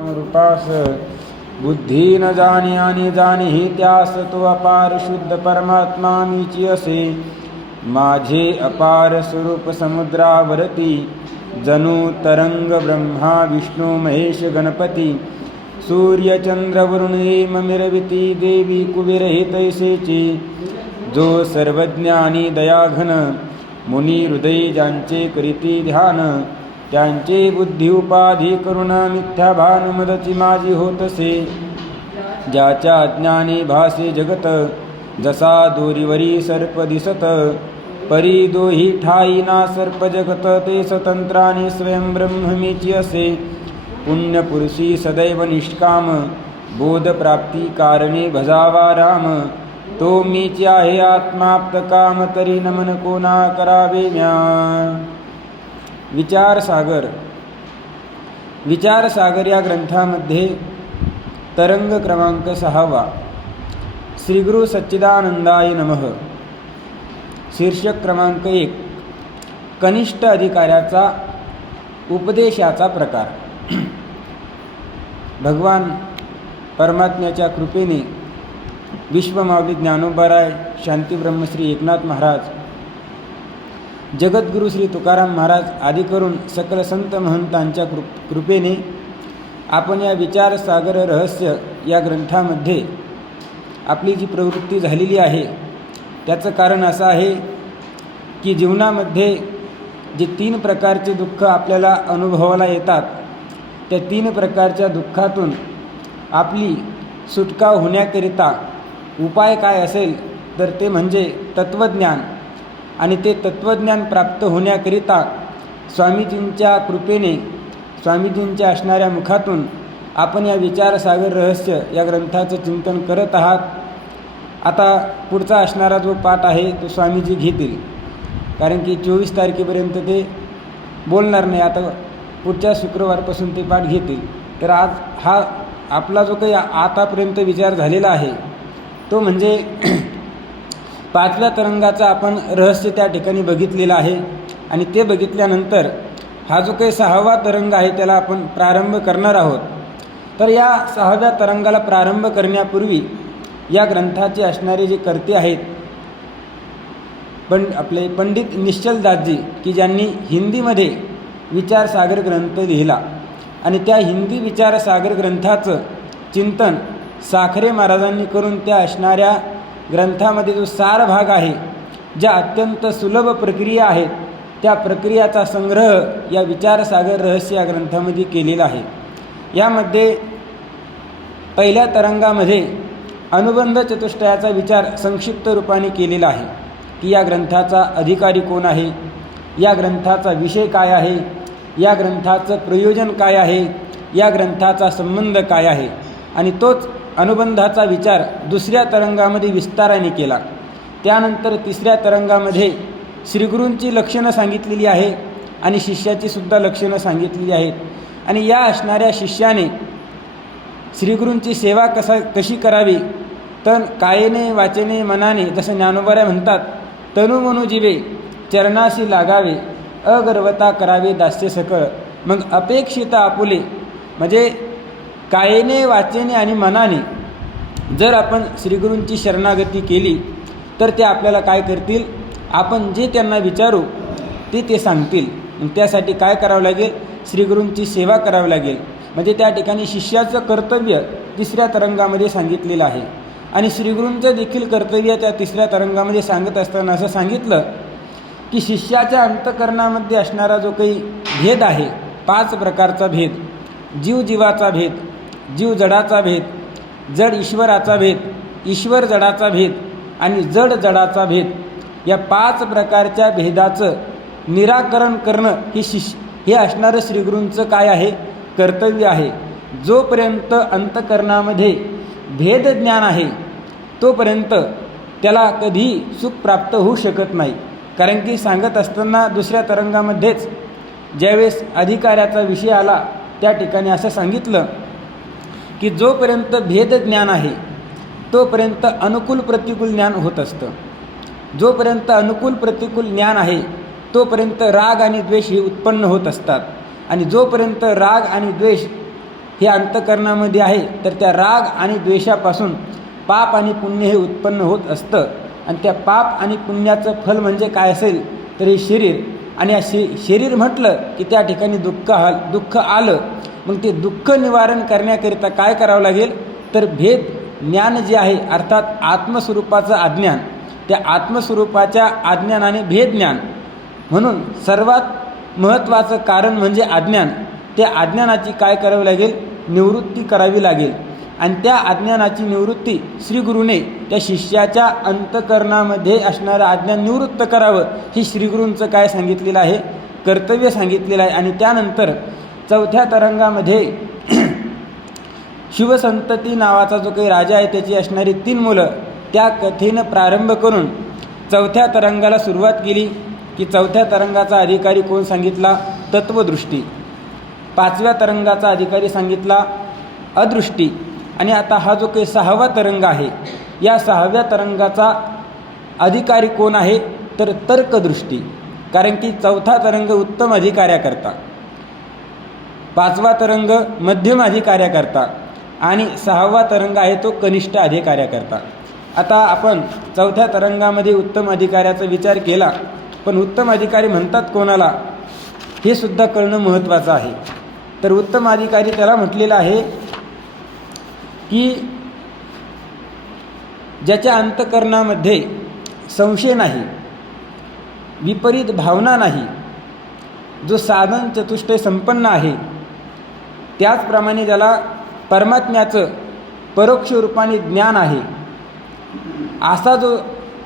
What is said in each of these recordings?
रूपास बुद्धी न जाणे आणि जाणे हे त्यास तो अपार शुद्ध परमात्मा मीची असे. माझे अपार स्वरूप समुद्रावरती जणू तरंग ब्रह्मा विष्णू महेश गणपती सूर्य चंद्र वरुण हेम मिरविती देवी कुबेर हे तैसेची. जो सर्वज्ञानी दयाघन मुनी हृदय ज्यांचे करीती ध्यान त्यांचे बुद्धी उपाधी करुणा मिथ्या भान मदची माझी होतसे. ज्याच्या अज्ञानी भासे जगत जसा दोरीवरी सर्प दिसत परी दोही ठाई ना सर्प जगत ते स्वतंत्राने स्वयं ब्रह्ममीची असे. पुण्यपुरुषी सदैव निष्काम बोध प्राप्ती कारणे भजावा राम तो मीची आहे आत्माप्त काम तरी नमन कोणा करावे म्या. विचारसागर या ग्रंथामध्ये तरंग क्रमांक 6 श्रीगुरु सच्चिदानंदाय नमः. शीर्षक क्रमांक 1 कनिष्ठ अधिकाऱ्याचा उपदेशाचा प्रकार. भगवान परमात्म्याच्या कृपेने विश्वमाऊली ज्ञानोबाराय शांती ब्रह्मश्री एकनाथ महाराज जगद्गुरु श्री तुकाराम महाराज आदी करून सकल संत महंतांच्या कृपेने आपण या विचारसागर रहस्य या ग्रंथामध्ये आपली जी प्रवृत्ती झालेली आहे त्याचं कारण असं आहे की जीवनामध्ये जे 3 प्रकारचे दुःख आपल्याला अनुभवाला येतात त्या 3 प्रकारच्या दुःखातून आपली सुटका होण्याकरिता उपाय काय असेल तर ते म्हणजे तत्त्वज्ञान. आणि ते तत्त्वज्ञान प्राप्त होण्याकरिता स्वामीजींच्या कृपेने स्वामीजींच्या असणाऱ्या मुखातून आपण या विचारसागर रहस्य या ग्रंथाचं चिंतन करत आहात. आता पुढचा असणारा जो पाठ आहे तो स्वामीजी घेतील, कारण की 24 तारखेपर्यंत ते बोलणार नाही. आता पुढच्या शुक्रवारपासून ते पाठ घेतील. तर आज हा आपला जो काही आतापर्यंत विचार झालेला आहे तो म्हणजे 5व्या तरंगाचा आपण रहस्य त्या ठिकाणी बघितलेला आहे. आणि ते बघितल्यानंतर हा जो काही 6वा तरंग आहे त्याला आपण प्रारंभ करणार आहोत. तर या 6व्या तरंगाला प्रारंभ करण्यापूर्वी या ग्रंथाचे असणारे जे कर्ते आहेत आपले पंडित निश्चलदासजी की ज्यांनी हिंदीमध्ये विचारसागर ग्रंथ लिहिला आणि त्या हिंदी विचारसागर ग्रंथाचं चिंतन साखरे महाराजांनी करून त्या असणाऱ्या ग्रंथामध्ये जो सार भाग आहे ज्या अत्यंत सुलभ प्रक्रिया आहेत त्या प्रक्रियाचा संग्रह या विचारसागर रहस्य या ग्रंथामध्ये केलेला आहे. यामध्ये पहिल्या तरंगामध्ये अनुबंध चतुष्टयाचा विचार संक्षिप्त रूपाने केलेला आहे की या ग्रंथाचा अधिकारी कोण आहे, या ग्रंथाचा विषय काय आहे, या ग्रंथाचं प्रयोजन काय आहे, या ग्रंथाचा संबंध काय आहे. आणि तोच अनुबंधाचा विचार 2ऱ्या तरंगामध्ये विस्ताराने केला. त्यानंतर 3ऱ्या तरंगामध्ये श्रीगुरूंची लक्षणं सांगितलेली आहे आणि शिष्याची सुद्धा लक्षणं सांगितलेली आहेत. आणि या असणाऱ्या शिष्याने श्रीगुरूंची सेवा कशी करावी तर कायेने वाचेने मनाने, जसं ज्ञानोबाराय म्हणतात तनु मनु जीवे चरणाशी लागावे अगर्वता करावे दास्य सकळ. मग अपेक्षित आपुले म्हणजे कायेने वाचेने आणि मनाने जर आपण श्रीगुरूंची शरणागती केली तर ते आपल्याला काय करतील, आपण जे त्यांना विचारू ते सांगतील. त्यासाठी काय करावं लागेल, श्रीगुरूंची सेवा करावी लागेल. म्हणजे त्या ठिकाणी शिष्याचं कर्तव्य 3ऱ्या तरंगामध्ये सांगितलेलं आहे. आणि श्रीगुरूंचं देखील कर्तव्य त्या 3ऱ्या तरंगामध्ये सांगत असताना असं सांगितलं की शिष्याच्या अंतःकरणामध्ये असणारा जो काही भेद आहे 5 प्रकारचा भेद, जीव जीवाचा भेद, जीव जडाचा भेद, जड ईश्वराचा भेद, ईश्वर जडाचा भेद आणि जड जडाचा भेद, या 5 प्रकारच्या भेदाचं निराकरण करणं हे असणारं श्रीगुरूंचं काय आहे, कर्तव्य आहे. जोपर्यंत अंतःकरणामध्ये भेद ज्ञान आहे तोपर्यंत त्याला कधी सुख प्राप्त होऊ शकत नाही. कारण की सांगत असताना 2ऱ्या तरंगामध्येच ज्यावेळेस अधिकाऱ्याचा विषय आला त्या ठिकाणी असं सांगितलं की जोपर्यंत भेद ज्ञान आहे तोपर्यंत अनुकूल प्रतिकूल ज्ञान होत असतं. जोपर्यंत अनुकूल प्रतिकूल ज्ञान आहे तोपर्यंत राग आणि द्वेष हे उत्पन्न होत असतात. आणि जोपर्यंत राग आणि द्वेष हे अंतःकरणामध्ये आहे, तर त्या राग आणि द्वेषापासून पाप आणि पुण्य हे उत्पन्न होत असतं. आणि त्या पाप आणि पुण्याचं फल म्हणजे काय असेल तर हे शरीर. आणि या शरीर म्हटलं की त्या ठिकाणी दुःख आलं. मग ते दुःख निवारण करण्याकरिता काय करावं लागेल तर भेद ज्ञान जे आहे, अर्थात आत्मस्वरूपाचं अज्ञान, त्या आत्मस्वरूपाच्या अज्ञानाने भेद ज्ञान. म्हणून सर्वात महत्त्वाचं कारण म्हणजे अज्ञान. त्या अज्ञानाची काय करावी लागेल, निवृत्ती करावी लागेल. आणि त्या अज्ञानाची निवृत्ती श्रीगुरूने त्या शिष्याच्या अंतःकरणामध्ये असणारं अज्ञान निवृत्त करावं, हे श्रीगुरूंचं काय सांगितलेलं आहे, कर्तव्य सांगितलेलं आहे. आणि त्यानंतर चौथ्या तरंगामध्ये शिवसंतती नावाचा जो काही राजा आहे त्याची असणारी 3 मुलं, त्या कथेनं प्रारंभ करून चौथ्या तरंगाला सुरुवात केली. की चौथ्या तरंगाचा अधिकारी कोण सांगितला, तत्वदृष्टी. 5व्या तरंगाचा अधिकारी सांगितला अदृष्टी. आणि आता हा जो काही 6वा तरंग आहे, या 6व्या तरंगाचा अधिकारी कोण आहे तर तर्कदृष्टी. कारण की 4था तरंग उत्तम अधिकार्याकरता, 5वा तरंग मध्यम अधिकार्याकरता आणि 6वा तरंग आहे तो कनिष्ठ अधिकार्याकरता. आता आपण 4थ्या तरंगामध्ये उत्तम अधिकाऱ्याचा विचार केला, पण उत्तम अधिकारी म्हणतात कोणाला हे सुद्धा कळणं महत्त्वाचं आहे. तर उत्तम अधिकारी त्याला म्हटलेलं आहे की ज्याच्या अंतःकरणामध्ये संशय नाही, विपरीत भावना नाही, जो साधन चतुष्टय संपन्न आहे, त्याचप्रमाणे ज्याला परमात्म्याचं परोक्ष रूपाने ज्ञान आहे, असा जो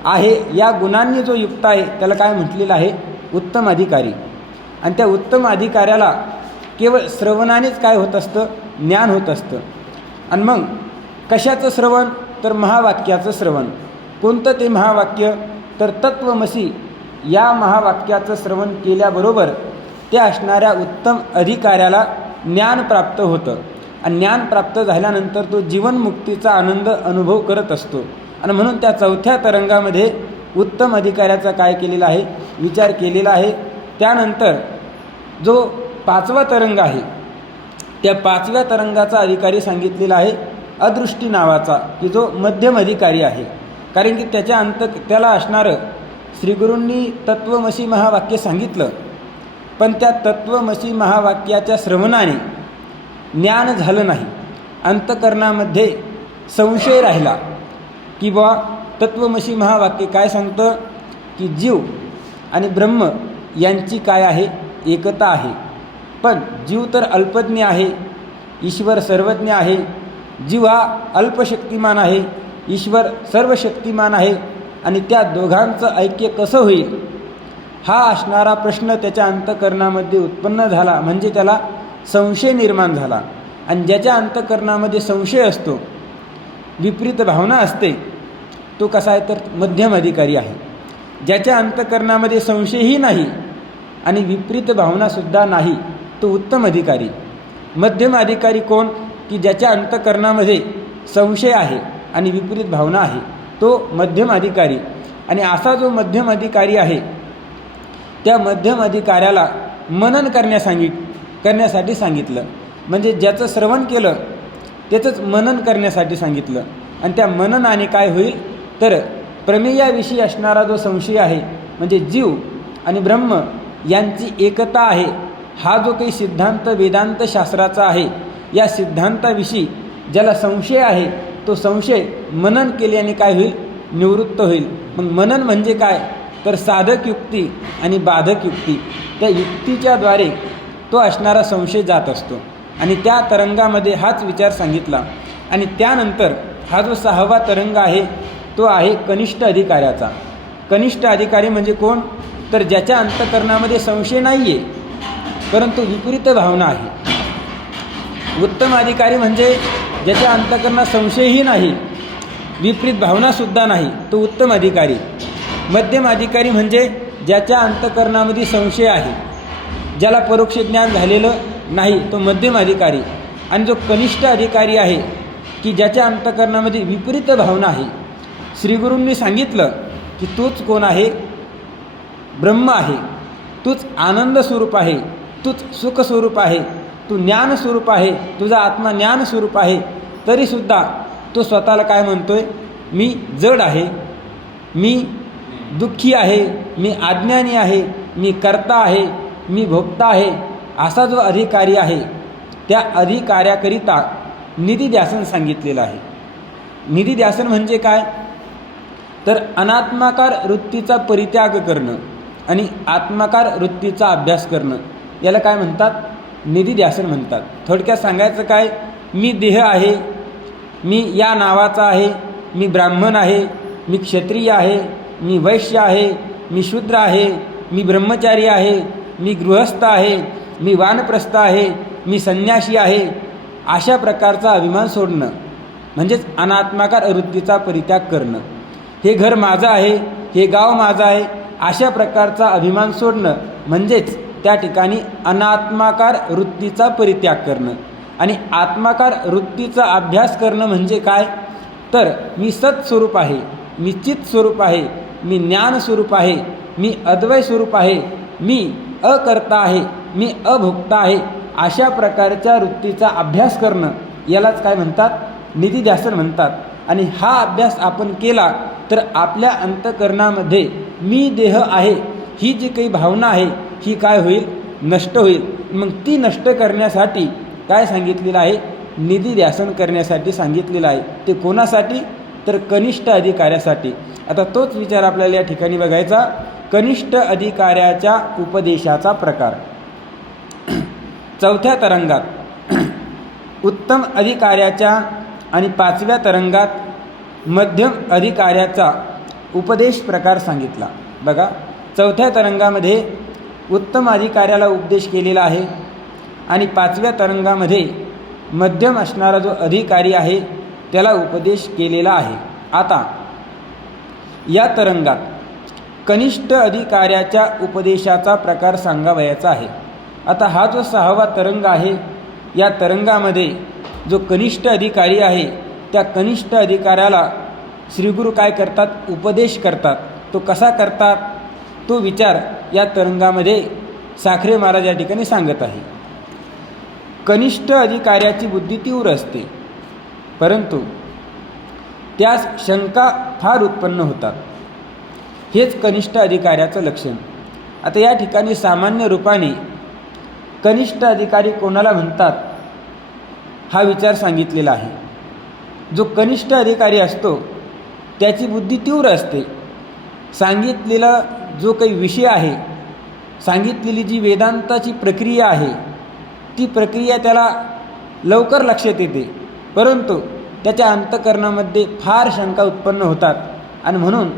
आहे, या गुणांनी जो युक्त आहे, त्याला काय म्हटलेलं आहे, उत्तम अधिकारी. आणि त्या उत्तम अधिकाऱ्याला केवळ श्रवणानेच काय होत असतं, ज्ञान होत असतं. आणि मग कशाचं श्रवण तर महावाक्याचं श्रवण. कोणतं ते महावाक्य तर तत्वमसी या महावाक्याचं श्रवण केल्याबरोबर त्या असणाऱ्या उत्तम अधिकाऱ्याला ज्ञान प्राप्त होतं. आणि ज्ञान प्राप्त झाल्यानंतर तो जीवनमुक्तीचा आनंद अनुभव करत असतो. आणि म्हणून त्या 4थ्या तरंगामध्ये उत्तम अधिकाऱ्याचा काय केलेला आहे, विचार केलेला आहे. त्यानंतर जो 5वा तरंग आहे, त्या 5व्या तरंगाचा अधिकारी सांगितलेला आहे अदृष्टी नावाचा, की जो मध्यम अधिकारी आहे. कारण की त्याला असणारं श्रीगुरूंनी तत्वमसी महावाक्य सांगितलं, पण त्या तत्वमसी महावाक्याच्या श्रवणाने ज्ञान झालं नाही. अंतःकरणामध्ये संशय राहिला की बा तत्वमसी महावाक्य काय सांगतं की जीव आणि ब्रह्म यांची काय आहे, एकता आहे. पण जीव तर अल्पज्ञ आहे, ईश्वर सर्वज्ञ आहे. जीव हा अल्पशक्तिमान आहे, ईश्वर सर्वशक्तिमान आहे. आणि त्या दोघांचं ऐक्य कसं होईल, हा असणारा प्रश्न त्याच्या अंतःकरणामध्ये उत्पन्न झाला. म्हणजे त्याला संशय निर्माण झाला. आणि ज्याच्या अंतःकरणामध्ये संशय असतो, विपरीत भावना असते, तो कसा आहे तर मध्यम अधिकारी आहे. ज्याच्या अंतःकरणामध्ये संशयही नाही आणि विपरीत भावनासुद्धा नाही, तो उत्तम अधिकारी. मध्यम अधिकारी कोण की ज्याच्या अंतःकरणामध्ये संशय आहे आणि विपरीत भावना आहे, तो मध्यम अधिकारी. आणि असा जो मध्यम अधिकारी आहे, त्या मध्यम अधिकाऱ्याला मनन करण्यासाठी सांगितलं. म्हणजे ज्याचं श्रवण केलं त्याचंच मनन करण्यासाठी सांगितलं. आणि त्या मननाने काय होईल तर प्रमेयाविषयी असणारा जो संशय आहे, म्हणजे जीव आणि ब्रह्म यांची एकता आहे, हा जो काही सिद्धांत वेदांत शास्त्राचा आहे, या सिद्धांताविषयी ज्याला संशय आहे, तो संशय मनन केल्याने काय होईल, निवृत्त होईल. मग मनन म्हणजे काय तर साधक युक्ती आणि बाधक युक्ती, त्या युक्तीच्याद्वारे तो असणारा संशय जात असतो. आणि त्या तरंगामध्ये हाच विचार सांगितला. आणि त्यानंतर हा जो 6वा तरंग आहे, तो आहे कनिष्ठ अधिकाऱ्याचा. कनिष्ठ अधिकारी म्हणजे कोण तर ज्याच्या अंतःकरणामध्ये संशय नाही आहे, परंतु विपरीत भावना आहे. उत्तम अधिकारी म्हणजे ज्याच्या अंतःकरणात संशयही नाही, विपरीत भावनासुद्धा नाही, तो उत्तम अधिकारी. मध्यम अधिकारी म्हणजे ज्याच्या अंतःकरणामध्ये संशय आहे, ज्याला परोक्ष ज्ञान झालेलं नाही, तो मध्यम अधिकारी. आणि जो कनिष्ठ अधिकारी आहे की ज्याच्या अंतःकरणामध्ये विपरीत भावना आहे. श्रीगुरूंनी सांगितलं की तूच कोण आहे, ब्रह्म आहे, तूच आनंद स्वरूप आहे, तूच सुखस्वरूप आहे. तू ज्ञानस्वरूप आहे, तुझा आत्मा ज्ञानस्वरूप आहे, तरीसुद्धा तो स्वतःला काय म्हणतोय, मी जड आहे, मी दुःखी आहे, मी अज्ञानी आहे, मी कर्ता आहे, मी भोक्ता आहे. असा जो अधिकारी आहे त्या अधिकाऱ्याकरिता निधिध्यासन सांगितलेलं आहे. निधिध्यासन म्हणजे काय, तर अनात्माकार वृत्तीचा परित्याग करणं आणि आत्माकार वृत्तीचा अभ्यास करणं याला काय म्हणतात, निधिध्यासन म्हणतात. थोडक्यात सांगायचं काय, मी देह आहे, मी या नावाचा आहे, मी ब्राह्मण आहे, मी क्षत्रिय आहे, मी वैश्य आहे, मी शूद्र आहे, मी ब्रह्मचारी आहे, मी गृहस्थ आहे, मी वानप्रस्थ आहे, मी संन्यासी आहे. अशा प्रकारचा अभिमान सोडणं म्हणजेच अनात्माकार वृत्तीचा परित्याग करणं. हे घर माझं आहे, हे गाव माझं आहे, अशा प्रकारचा अभिमान सोडणं म्हणजेच त्या ठिकाणी अनात्माकार वृत्तीचा परित्याग करणं. आणि आत्माकार वृत्तीचा अभ्यास करणं म्हणजे काय, तर मी सत्स्वरूप आहे, मी चित स्वरूप आहे, मी ज्ञान स्वरूप आहे, मी अद्वय स्वरूप आहे, मी अकर्ता आहे, मी अभोक्ता आहे. अशा प्रकारच्या वृत्तीचा अभ्यास करणं यालाच काय म्हणतात, निधिध्यासन म्हणतात. आणि हा अभ्यास आपण केला तर आपल्या अंतःकरणामध्ये मी देह आहे ही जी काही भावना आहे ही काय होईल, नष्ट होईल. मग ती नष्ट करण्यासाठी काय सांगितलेलं आहे, निधिध्यासन करण्यासाठी सांगितलेलं आहे. ते कोणासाठी, तर कनिष्ठ अधिकाऱ्यासाठी. आता तोच विचार आपल्याला या ठिकाणी बघायचा, कनिष्ठ अधिकाऱ्याच्या उपदेशाचा प्रकार. चौथ्या तरंगात उत्तम अधिकाऱ्याच्या आणि पाचव्या तरंगात मध्यम अधिकाऱ्याचा उपदेश प्रकार सांगितला. बघा, चौथ्या तरंगामध्ये उत्तम अधिकाऱ्याला उपदेश केलेला आहे आणि पाचव्या तरंगामध्ये मध्यम असणारा जो अधिकारी आहे त्याला उपदेश केलेला आहे. आता या तरंगात कनिष्ठ अधिकाऱ्याच्या उपदेशाचा प्रकार सांगावयाचा आहे. आता हा जो 6वा तरंग आहे, या तरंगामध्ये जो कनिष्ठ अधिकारी आहे त्या कनिष्ठ अधिकाऱ्याला श्रीगुरू काय करतात, उपदेश करतात. तो कसा करतात तो विचार या तरंगामध्ये साखरे महाराज या ठिकाणी सांगत आहे. कनिष्ठ अधिकाऱ्याची बुद्धी तीव्र असते, परंतु त्यास शंका फार उत्पन्न होतात. हेच कनिष्ठ अधिकाऱ्याचं लक्षण. आता या ठिकाणी सामान्य रूपाने कनिष्ठ अधिकारी कोणाला म्हणतात हा विचार सांगितलेला आहे. जो कनिष्ठ अधिकारी असतो त्याची बुद्धी तीव्र असते. सांगितलेला जो काही विषय आहे, सांगितलेली जी वेदांताची प्रक्रिया आहे ती प्रक्रिया त्याला लवकर लक्षात येते, परंतु त्याच्या अंतःकरणामध्ये फार शंका उत्पन्न होतात आणि म्हणून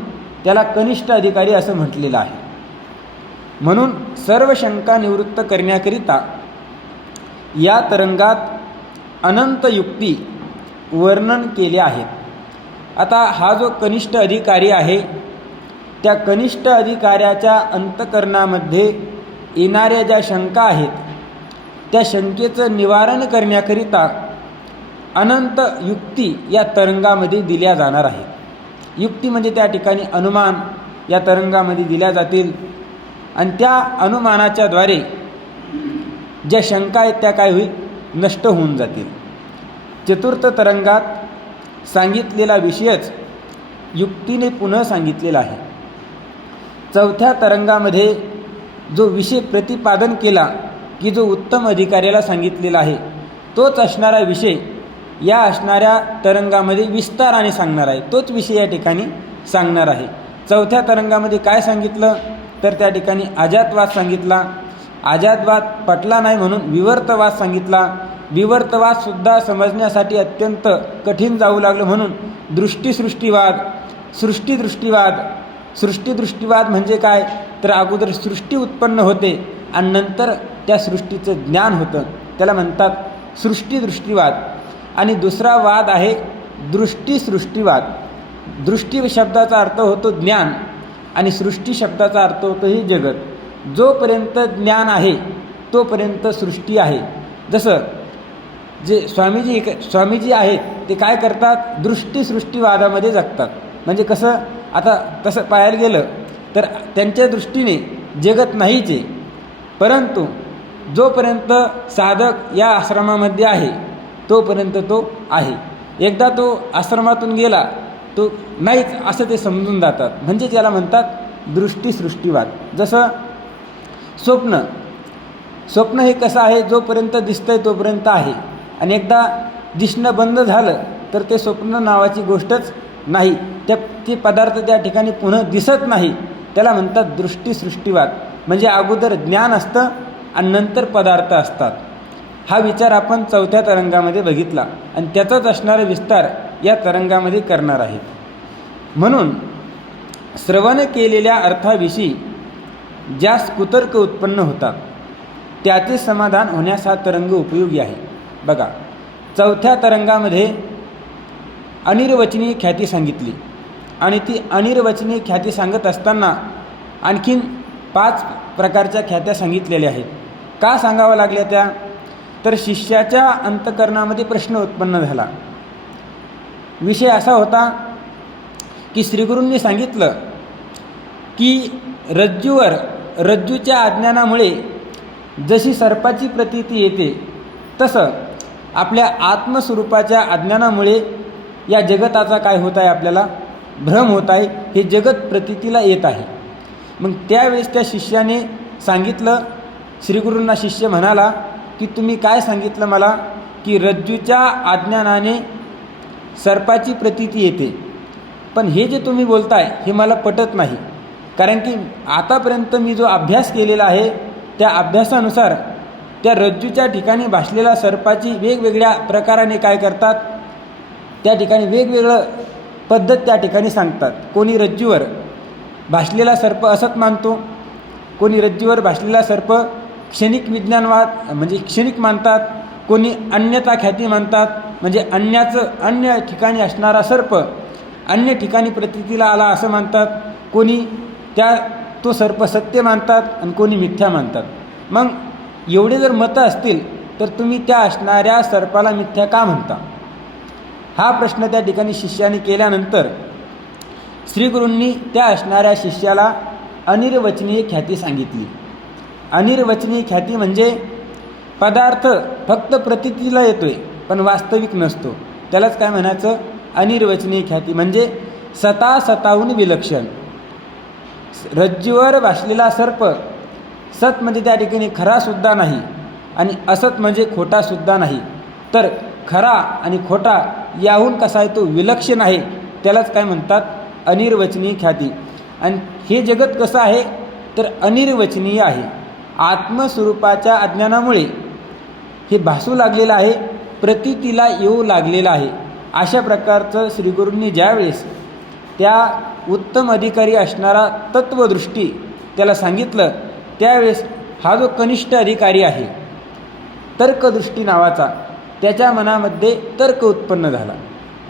त्याला कनिष्ठ अधिकारी असं म्हटलेलं आहे. म्हणून सर्व शंका निवृत्त करण्याकरिता या तरंगात अनंत युक्ती वर्णन केले आहेत. आता हा जो कनिष्ठ अधिकारी आहे त्या कनिष्ठ अधिकाऱ्याच्या अंतःकरणामध्ये येणाऱ्या ज्या शंका आहेत त्या शंकेचं निवारण करण्याकरिता अनंत युक्ती या तरंगामध्ये दिल्या जाणार आहेत. युक्ती म्हणजे त्या ठिकाणी अनुमान या तरंगामध्ये दिल्या जातील आणि त्या अनुमानाच्या द्वारे ज्या शंका आहेत त्या काय होईल, नष्ट होऊन जातील. चतुर्थ तरंगात सांगितलेला विषयच युक्तीने पुन्हा सांगितलेला आहे. चौथ्या तरंगामध्ये जो विषय प्रतिपादन केला की जो उत्तम अधिकाऱ्याला सांगितलेला आहे तोच असणारा विषय या असणाऱ्या तरंगामध्ये विस्ताराने सांगणार आहे. तोच विषय या ठिकाणी सांगणार आहे. चौथ्या तरंगामध्ये काय सांगितलं, तर त्या ठिकाणी अजातवाद सांगितला. अजातवाद पटला नाही म्हणून विवर्तवाद सांगितला. विवर्तवादसुद्धा समजण्यासाठी अत्यंत कठीण जाऊ लागलं म्हणून दृष्टीसृष्टीवाद, सृष्टीदृष्टीवाद. सृष्टीदृष्टीवाद म्हणजे काय, तर अगोदर सृष्टी उत्पन्न होते आणि नंतर त्या सृष्टीचं ज्ञान होतं, त्याला म्हणतात सृष्टीदृष्टीवाद. आणि दुसरा वाद आहे दृष्टीसृष्टीवाद. दृष्टी शब्दाचा अर्थ होतो ज्ञान आणि सृष्टी शब्दाचा अर्थ होतो हे जगत. जोपर्यंत ज्ञान आहे तोपर्यंत सृष्टी आहे. जसं जे स्वामीजी आहेत ते काय करतात, दृष्टीसृष्टीवादामध्ये जगतात. म्हणजे कसं, आता तसं पाहायला गेलं तर त्यांच्या दृष्टीने जगत नाहीच आहे, परंतु जोपर्यंत साधक या आश्रमामध्ये आहे तोपर्यंत तो आहे. एकदा तो आश्रमातून गेला तो नाहीच असं ते समजून जातात. म्हणजे त्याला म्हणतात दृष्टीसृष्टीवाद. जसं स्वप्न हे कसं आहे, जोपर्यंत दिसतंय तोपर्यंत आहे आणि एकदा दिसणं बंद झालं तर ते स्वप्न नावाची गोष्टच नाही, ते पदार्थ त्या ठिकाणी पुन्हा दिसत नाही. त्याला म्हणतात दृष्टीसृष्टीवाद. म्हणजे अगोदर ज्ञान असतं आणि नंतर पदार्थ असतात. हा विचार आपण 4थ्या तरंगामध्ये बघितला आणि त्याचाच असणारा विस्तार या तरंगामध्ये करणार आहेत. म्हणून श्रवण केलेल्या अर्थाविषयी ज्यास कुतर्क उत्पन्न होतात त्याचे समाधान होण्यास हा तरंग उपयोगी आहे. बघा, 4थ्या तरंगामध्ये अनिर्वचनीय ख्याती सांगितली आणि ती अनिर्वचनीय ख्याती सांगत असताना आणखीन 5 प्रकारच्या ख्यात्या सांगितलेल्या आहेत. का सांगाव्या लागल्या त्या? तर शिष्याच्या अंतःकरणामध्ये प्रश्न उत्पन्न झाला. विषय असा होता की श्रीगुरूंनी सांगितलं की रज्जूच्या अज्ञानामुळे जशी सर्पाची प्रतीती येते तसं आपल्या आत्मस्वरूपाच्या अज्ञानामुळे या जगताचा काय होत आहे, आपल्याला भ्रम होत आहे, हे जगत प्रतीतीला येत आहे. मग त्यावेळेस त्या शिष्याने सांगितलं, श्रीगुरूंना शिष्य म्हणाला की तुम्ही काय सांगितलं मला की रज्जूच्या अज्ञानाने सर्पाची प्रतीती येते, पण हे जे तुम्ही बोलताय हे मला पटत नाही. कारण की आतापर्यंत मी जो अभ्यास केलेला आहे त्या अभ्यासानुसार त्या रज्जूच्या ठिकाणी भासलेल्या सर्पाची वेगवेगळ्या प्रकाराने काय करतात, त्या ठिकाणी वेगवेगळं पद्धत त्या ठिकाणी सांगतात. कोणी रज्जूवर भासलेला सर्प असत मानतो, कोणी रज्जूवर भासलेला सर्प क्षणिक विज्ञानवाद म्हणजे क्षणिक मानतात, कोणी अन्यता ख्याती मानतात म्हणजे अन्य ठिकाणी असणारा सर्प अन्य ठिकाणी प्रतीतीला आला असं मानतात, कोणी तो सर्प सत्य मानतात आणि कोणी मिथ्या मानतात. मग एवढे जर मतं असतील तर तुम्ही त्या असणाऱ्या सर्पाला मिथ्या का म्हणता? हा प्रश्न त्या ठिकाणी शिष्याने केल्यानंतर श्रीगुरूंनी त्या असणाऱ्या शिष्याला अनिर्वचनीय ख्याती सांगितली. अनिर्वचनीय ख्याती म्हणजे पदार्थ फक्त प्रतीतीला येतोय पण वास्तविक नसतो, त्यालाच काय म्हणायचं, अनिर्वचनीय ख्याती. म्हणजे स्वतःहून विलक्षण. रज्जूवर भासलेला सर्प सत म्हणजे त्या ठिकाणी खरासुद्धा नाही आणि असत म्हणजे खोटासुद्धा नाही, तर खरा आणि खोटा याहून कसा आहे तो विलक्षण आहे, त्यालाच काय म्हणतात अनिर्वचनीय ख्याती. आणि हे जगत कसं आहे तर अनिर्वचनीय आहे. आत्मस्वरूपाच्या अज्ञानामुळे हे भासू लागलेलं आहे, प्रतीतीला येऊ लागलेलं आहे. अशा प्रकारचं श्रीगुरूंनी ज्यावेळेस त्या उत्तम अधिकारी असणारा तत्वदृष्टी त्याला सांगितलं त्यावेळेस हा जो कनिष्ठ अधिकारी आहे तर्कदृष्टी नावाचा, त्याच्या मनामध्ये तर्क उत्पन्न झाला.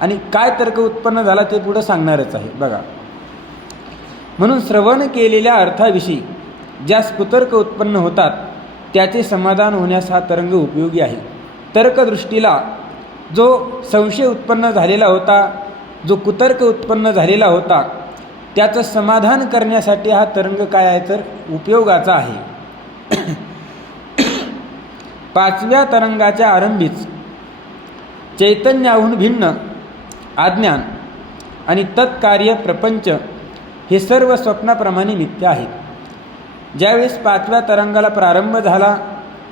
आणि काय तर्क उत्पन्न झाला ते पुढं सांगणारच आहे. बघा, म्हणून श्रवण केलेल्या अर्थाविषयी ज्यास कुतर्क उत्पन्न होतात त्याचे समाधान होण्यास हा तरंग उपयोगी आहे. तर्कदृष्टीला जो संशय उत्पन्न झालेला होता, जो कुतर्क उत्पन्न झालेला होता, त्याचं समाधान करण्यासाठी हा तरंग काय आहे तर उपयोगाचा आहे. 5व्या तरंगाच्या आरंभीच चैतन्याहून भिन्न अज्ञान आणि तत्कार्य प्रपंच हे सर्व स्वप्नाप्रमाणे मिथ्या आहेत. ज्यावेळेस 5व्या तरंगाला प्रारंभ झाला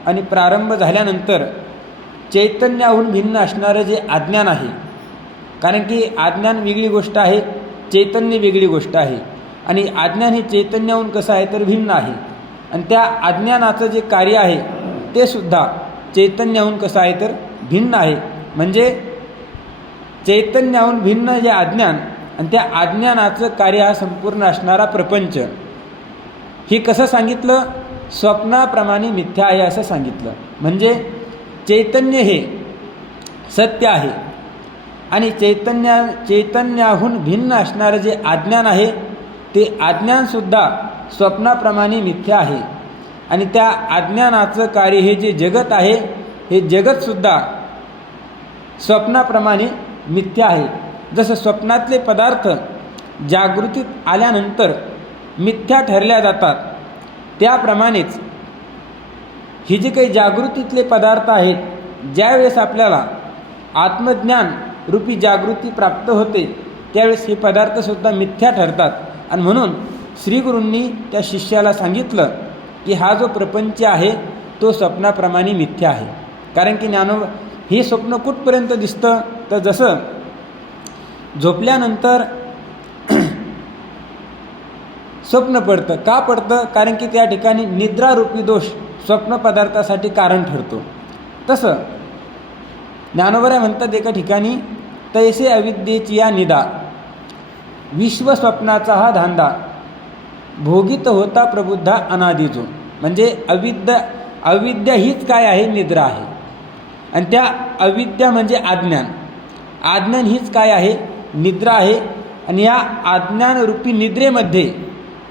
आणि प्रारंभ झाल्यानंतर चैतन्याहून भिन्न असणारं जे अज्ञान आहे, कारण की अज्ञान वेगळी गोष्ट आहे, चैतन्य वेगळी गोष्ट आहे. आणि अज्ञान हे चैतन्याहून कसं आहे तर भिन्न आहे आणि त्या अज्ञानाचं जे कार्य आहे ते सुद्धा चैतन्याहून कसं आहे तर भिन्न आहे. म्हणजे चैतन्याहून भिन्न जे अज्ञान आणि त्या अज्ञानाचं कार्य हा संपूर्ण असणारा प्रपंच, हे कसं सांगितलं, स्वप्नाप्रमाणे मिथ्या आहे असं सांगितलं. म्हणजे चैतन्य हे सत्य आहे आणि चैतन्याहून भिन्न असणारं जे अज्ञान आहे ते अज्ञानसुद्धा स्वप्नाप्रमाणे मिथ्या आहे. आणि त्या अज्ञानाचं कार्य हे जे जगत आहे हे जगतसुद्धा स्वप्नाप्रमाणे मिथ्या आहे. जसं स्वप्नातले पदार्थ जागृतीत आल्यानंतर मिथ्या ठरल्या जातात, त्याप्रमाणेच ही जी काही जागृतीतले पदार्थ आहेत, ज्यावेळेस आपल्याला आत्मज्ञान रूपी जागृती प्राप्त होते त्यावेळेस हे पदार्थसुद्धा मिथ्या ठरतात. आणि म्हणून श्रीगुरूंनी त्या शिष्याला सांगितलं की हा जो प्रपंच आहे तो स्वप्नाप्रमाणे मिथ्या आहे. कारण की हे स्वप्न कुठपर्यंत दिसतं, तर जसं झोपल्यानंतर स्वप्न पडतं. का पडतं? कारण की त्या ठिकाणी निद्रारूपी दोष स्वप्न पदार्थासाठी कारण ठरतो. तसं ज्ञानोबराय म्हणतात एका ठिकाणी, तैसे अविद्येची या निदा, विश्वस्वप्नाचा हा धांदा, भोगित होता प्रबुद्धा अनादिजो. म्हणजे अविद्या हीच काय आहे? निद्रा आहे. आणि त्या अविद्या म्हणजे अज्ञान हीच काय आहे? निद्रा आहे. आणि या अज्ञानरूपी निद्रेमध्ये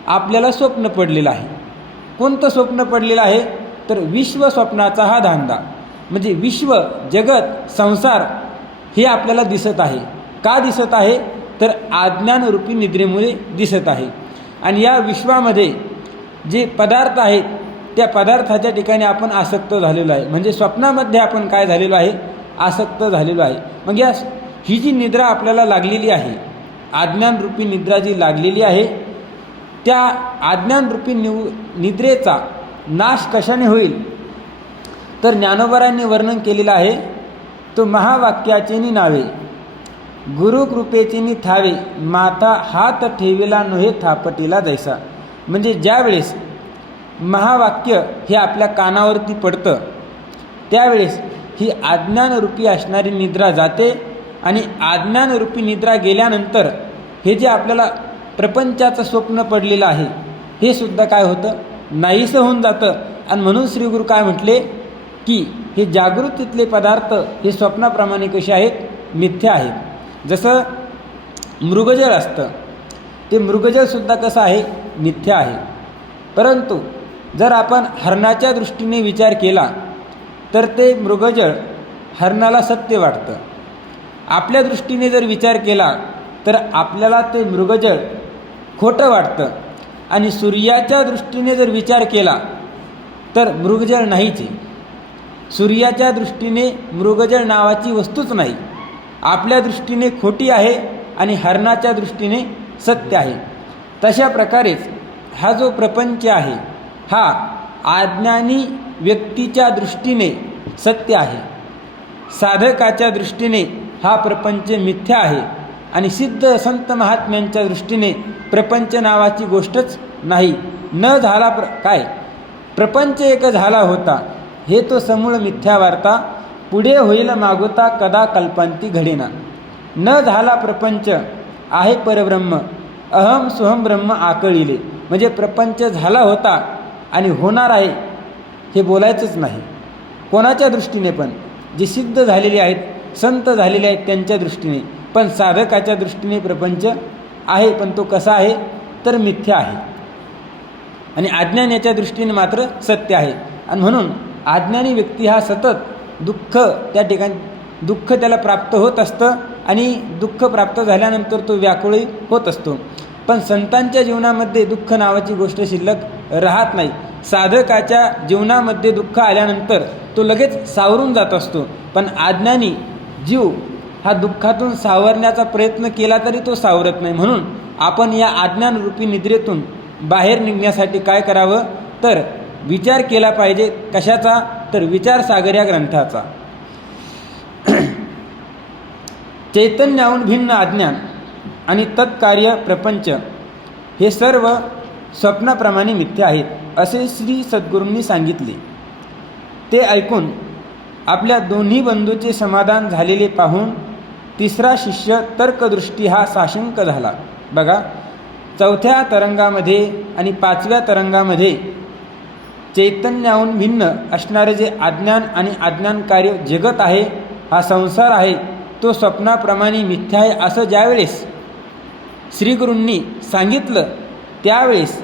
आपल्याला स्वप्न पडलेलं आहे. कोणतं स्वप्न पडलेलं आहे? तर विश्वस्वप्नाचा हा धांदा. म्हणजे विश्व, जगत, संसार हे आपल्याला दिसत आहे. का दिसत आहे? तर अज्ञानरूपी निद्रेमुळे दिसत आहे. आणि या विश्वामध्ये जे पदार्थ आहेत त्या पदार्थाच्या ठिकाणी आपण आसक्त झालेलो आहे. म्हणजे स्वप्नामध्ये आपण काय झालेलो आहे? आसक्त झालेलो आहे. मग ही जी निद्रा आपल्याला लागलेली आहे, अज्ञानरूपी निद्रा जी लागलेली आहे, त्या अज्ञानरूपी निद्रेचा नाश कशाने होईल? तर ज्ञानोबरायांनी वर्णन केलेलं आहे, तो महावाक्याचेनी नावे, गुरुकृपेचेनी थावे, माथा हात ठेविला नोहे थापटीला जैसा. म्हणजे ज्यावेळेस महावाक्य हे आपल्या कानावरती पडतं त्यावेळेस ही अज्ञानरूपी असणारी निद्रा जाते. आणि अज्ञानरूपी निद्रा गेल्यानंतर हे जे आपल्याला प्रपंचाचं स्वप्न पडलेलं आहे हे सुद्धा काय होतं? नाहीसं होऊन जातं. आणि म्हणून श्रीगुरू काय म्हटले की हे जागृतीतले पदार्थ हे स्वप्नाप्रमाणे कसे आहेत? मिथ्या आहेत. जसं मृगजळ असतं, ते मृगजळसुद्धा कसं आहे? मिथ्या आहे. परंतु जर आपण हरणाच्या दृष्टीने विचार केला तर ते मृगजळ हरणाला सत्य वाटतं. आपल्या दृष्टीने जर विचार केला तर आपल्याला ते मृगजळ खोटं वाटतं. आणि सूर्याच्या दृष्टीने जर विचार केला तर मृगजळ नाहीच आहे. सूर्याच्या दृष्टीने मृगजळ नावाची वस्तूच नाही. आपल्या दृष्टीने खोटी आहे आणि हरणाच्या दृष्टीने सत्य आहे. तशा प्रकारेच हा जो प्रपंच आहे हा अज्ञानी व्यक्तीच्या दृष्टीने सत्य आहे, साधकाच्या दृष्टीने हा प्रपंच मिथ्या आहे. आणि सिद्ध संत महात्म्यांच्या दृष्टीने प्रपंच नावाची गोष्टच नाही. न झाला काय? प्रपंच एक झाला होता, हे तो समूळ मिथ्या वार्ता, पुढे होईल मागोता कदा कल्पांती घडेना. न झाला प्रपंच आहे परब्रह्म, अहम सोहम ब्रह्म आकळिले. म्हणजे प्रपंच झाला होता आणि होणार आहे हे बोलायचंच नाही. कोणाच्या दृष्टीने पण? जे सिद्ध झालेले आहेत, संत झालेले आहेत त्यांच्या दृष्टीने. पण साधकाच्या दृष्टीने प्रपंच आहे, पण तो कसा आहे? तर मिथ्या आहे. आणि अज्ञानाच्या दृष्टीने मात्र सत्य आहे. आणि म्हणून अज्ञानी व्यक्ती हा सतत दुःख, त्या ठिकाणी दुःख त्याला प्राप्त होत असतं आणि दुःख प्राप्त झाल्यानंतर तो व्याकुळी होत असतो. पण संतांच्या जीवनामध्ये दुःख नावाची गोष्ट शिल्लक राहत नाही. साधकाच्या जीवनामध्ये दुःख आल्यानंतर तो लगेच सावरून जात असतो. पण अज्ञानी जीव हा दुःखातून सावरण्याचा प्रयत्न केला तरी तो सावरत नाही. म्हणून आपण या अज्ञानरूपी निद्रेतून बाहेर निघण्यासाठी काय करावं? तर विचार केला पाहिजे. कशाचा? तर विचारसागर या ग्रंथाचा. चैतन्याहून भिन्न अज्ञान आणि तत्कार्य प्रपंच हे सर्व स्वप्नाप्रमाणे मिथ्या आहेत, असे श्री सद्गुरूंनी सांगितले. ते ऐकून आपल्या दोन्ही बंधूचे समाधान झालेले पाहून तिसरा शिष्य तर्कदृष्टी हा साशंक झाला. बघा, चौथ्या तरंगामध्ये आणि पाचव्या तरंगामध्ये चैतन्याहून भिन्न असणारे जे अज्ञान आणि अज्ञानकार्य जगत आहे, हा संसार आहे, तो स्वप्नाप्रमाणे मिथ्या आहे असं ज्यावेळेस श्रीगुरूंनी सांगितलं त्यावेळेस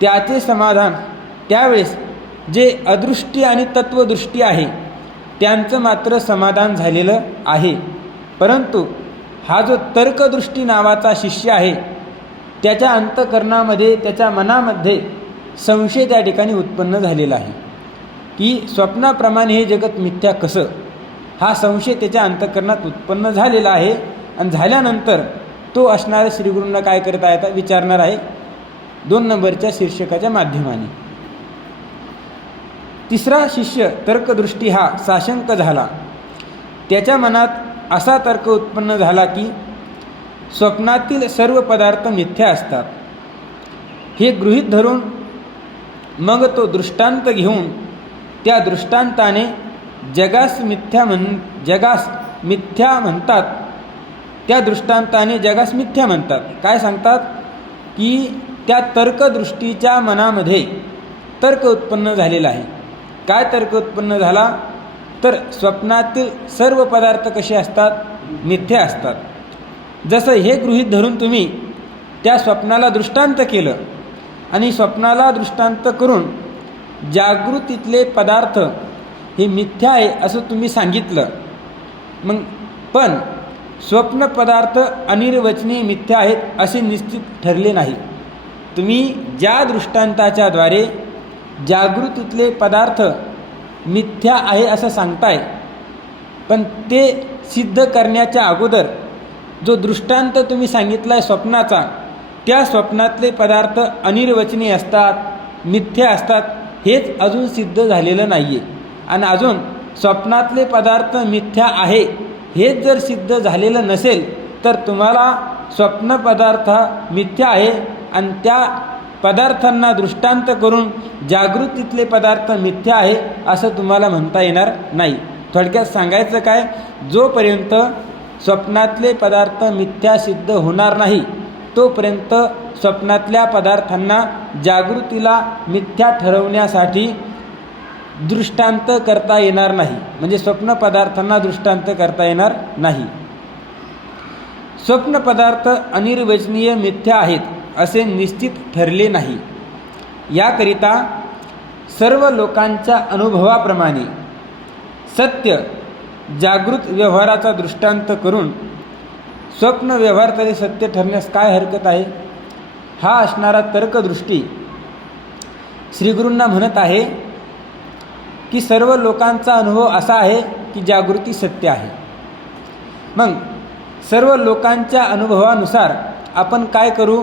त्याचे समाधान, त्यावेळेस जे अदृष्टी आणि तत्वदृष्टी आहे त्यांचं मात्र समाधान झालेलं आहे. परंतु हा जो तर्कदृष्टी नावाचा शिष्य आहे त्याच्या अंतःकरणामध्ये, त्याच्या मनामध्ये संशय त्या ठिकाणी उत्पन्न झालेला आहे. की स्वप्नाप्रमाणे हे जगत मिथ्या कसं, हा संशय त्याच्या अंतःकरणात उत्पन्न झालेला आहे. आणि झाल्यानंतर तो असणाऱ्या श्रीगुरूंना काय करत आहे, आता विचारणार आहे 2 नंबरच्या शीर्षकाच्या माध्यमाने. तिसरा शिष्य तर्कदृष्टी हा साशंक झाला. त्याच्या मनात असा तर्क उत्पन्न झाला की स्वप्नातील सर्व पदार्थ मिथ्या असतात हे गृहीत धरून मग तो दृष्टांत घेऊन त्या दृष्टांताने जगास मिथ्या म्हणतात. त्या दृष्टांताने जगास मिथ्या म्हणतात. काय सांगतात की त्या तर्कदृष्टीच्या मनामध्ये तर्क उत्पन्न झालेला आहे. काय तर्क उत्पन्न झाला तर स्वप्नातील सर्व पदार्थ कसे असतात, मिथ्या असतात. जसं हे गृहीत धरून तुम्ही त्या स्वप्नाला दृष्टांत केलं आणि स्वप्नाला दृष्टांत करून जागृतीतले पदार्थ हे मिथ्या आहे असं तुम्ही सांगितलं. मग पण स्वप्न पदार्थ अनिर्वचनीय मिथ्या आहेत असे निश्चित ठरले नाही. तुम्ही ज्या दृष्टांताच्या द्वारे जागृतीतले पदार्थ मिथ्या आहे असं सांगताय, पण ते सिद्ध करण्याच्या अगोदर जो दृष्टांत तुम्ही सांगितला आहे स्वप्नाचा, त्या स्वप्नातले पदार्थ अनिर्वचनीय असतात, मिथ्या असतात, हेच अजून सिद्ध झालेलं नाही आहे. आणि अजून स्वप्नातले पदार्थ मिथ्या आहे हेच जर सिद्ध झालेलं नसेल तर तुम्हाला स्वप्न पदार्थ मिथ्या आहे आणि त्या पदार्थांना दृष्टांत करून जागृतीतले पदार्थ मिथ्या आहे असं तुम्हाला म्हणता येणार नाही. थोडक्यात सांगायचं काय, जोपर्यंत स्वप्नातले पदार्थ मिथ्या सिद्ध होणार नाही तोपर्यंत स्वप्नातल्या पदार्थांना जागृतीला मिथ्या ठरवण्यासाठी दृष्टांत करता येणार नाही. म्हणजे स्वप्न पदार्थांना दृष्टांत करता येणार नाही. स्वप्न पदार्थ अनिर्वचनीय मिथ्या आहेत असे निश्चित ठरले नाही. याकरिता सर्व लोकांच्या अनुभवाप्रमाणे सत्य जागृत व्यवहाराचा दृष्टांत करून स्वप्न व्यवहार तरी सत्य ठरण्यास काय हरकत आहे, हा असणारा तर्कदृष्टी श्रीगुरूंना म्हणत आहे की सर्व लोकांचा अनुभव असा आहे की जागृती सत्य आहे. मग सर्व लोकांच्या अनुभवानुसार आपण काय करू,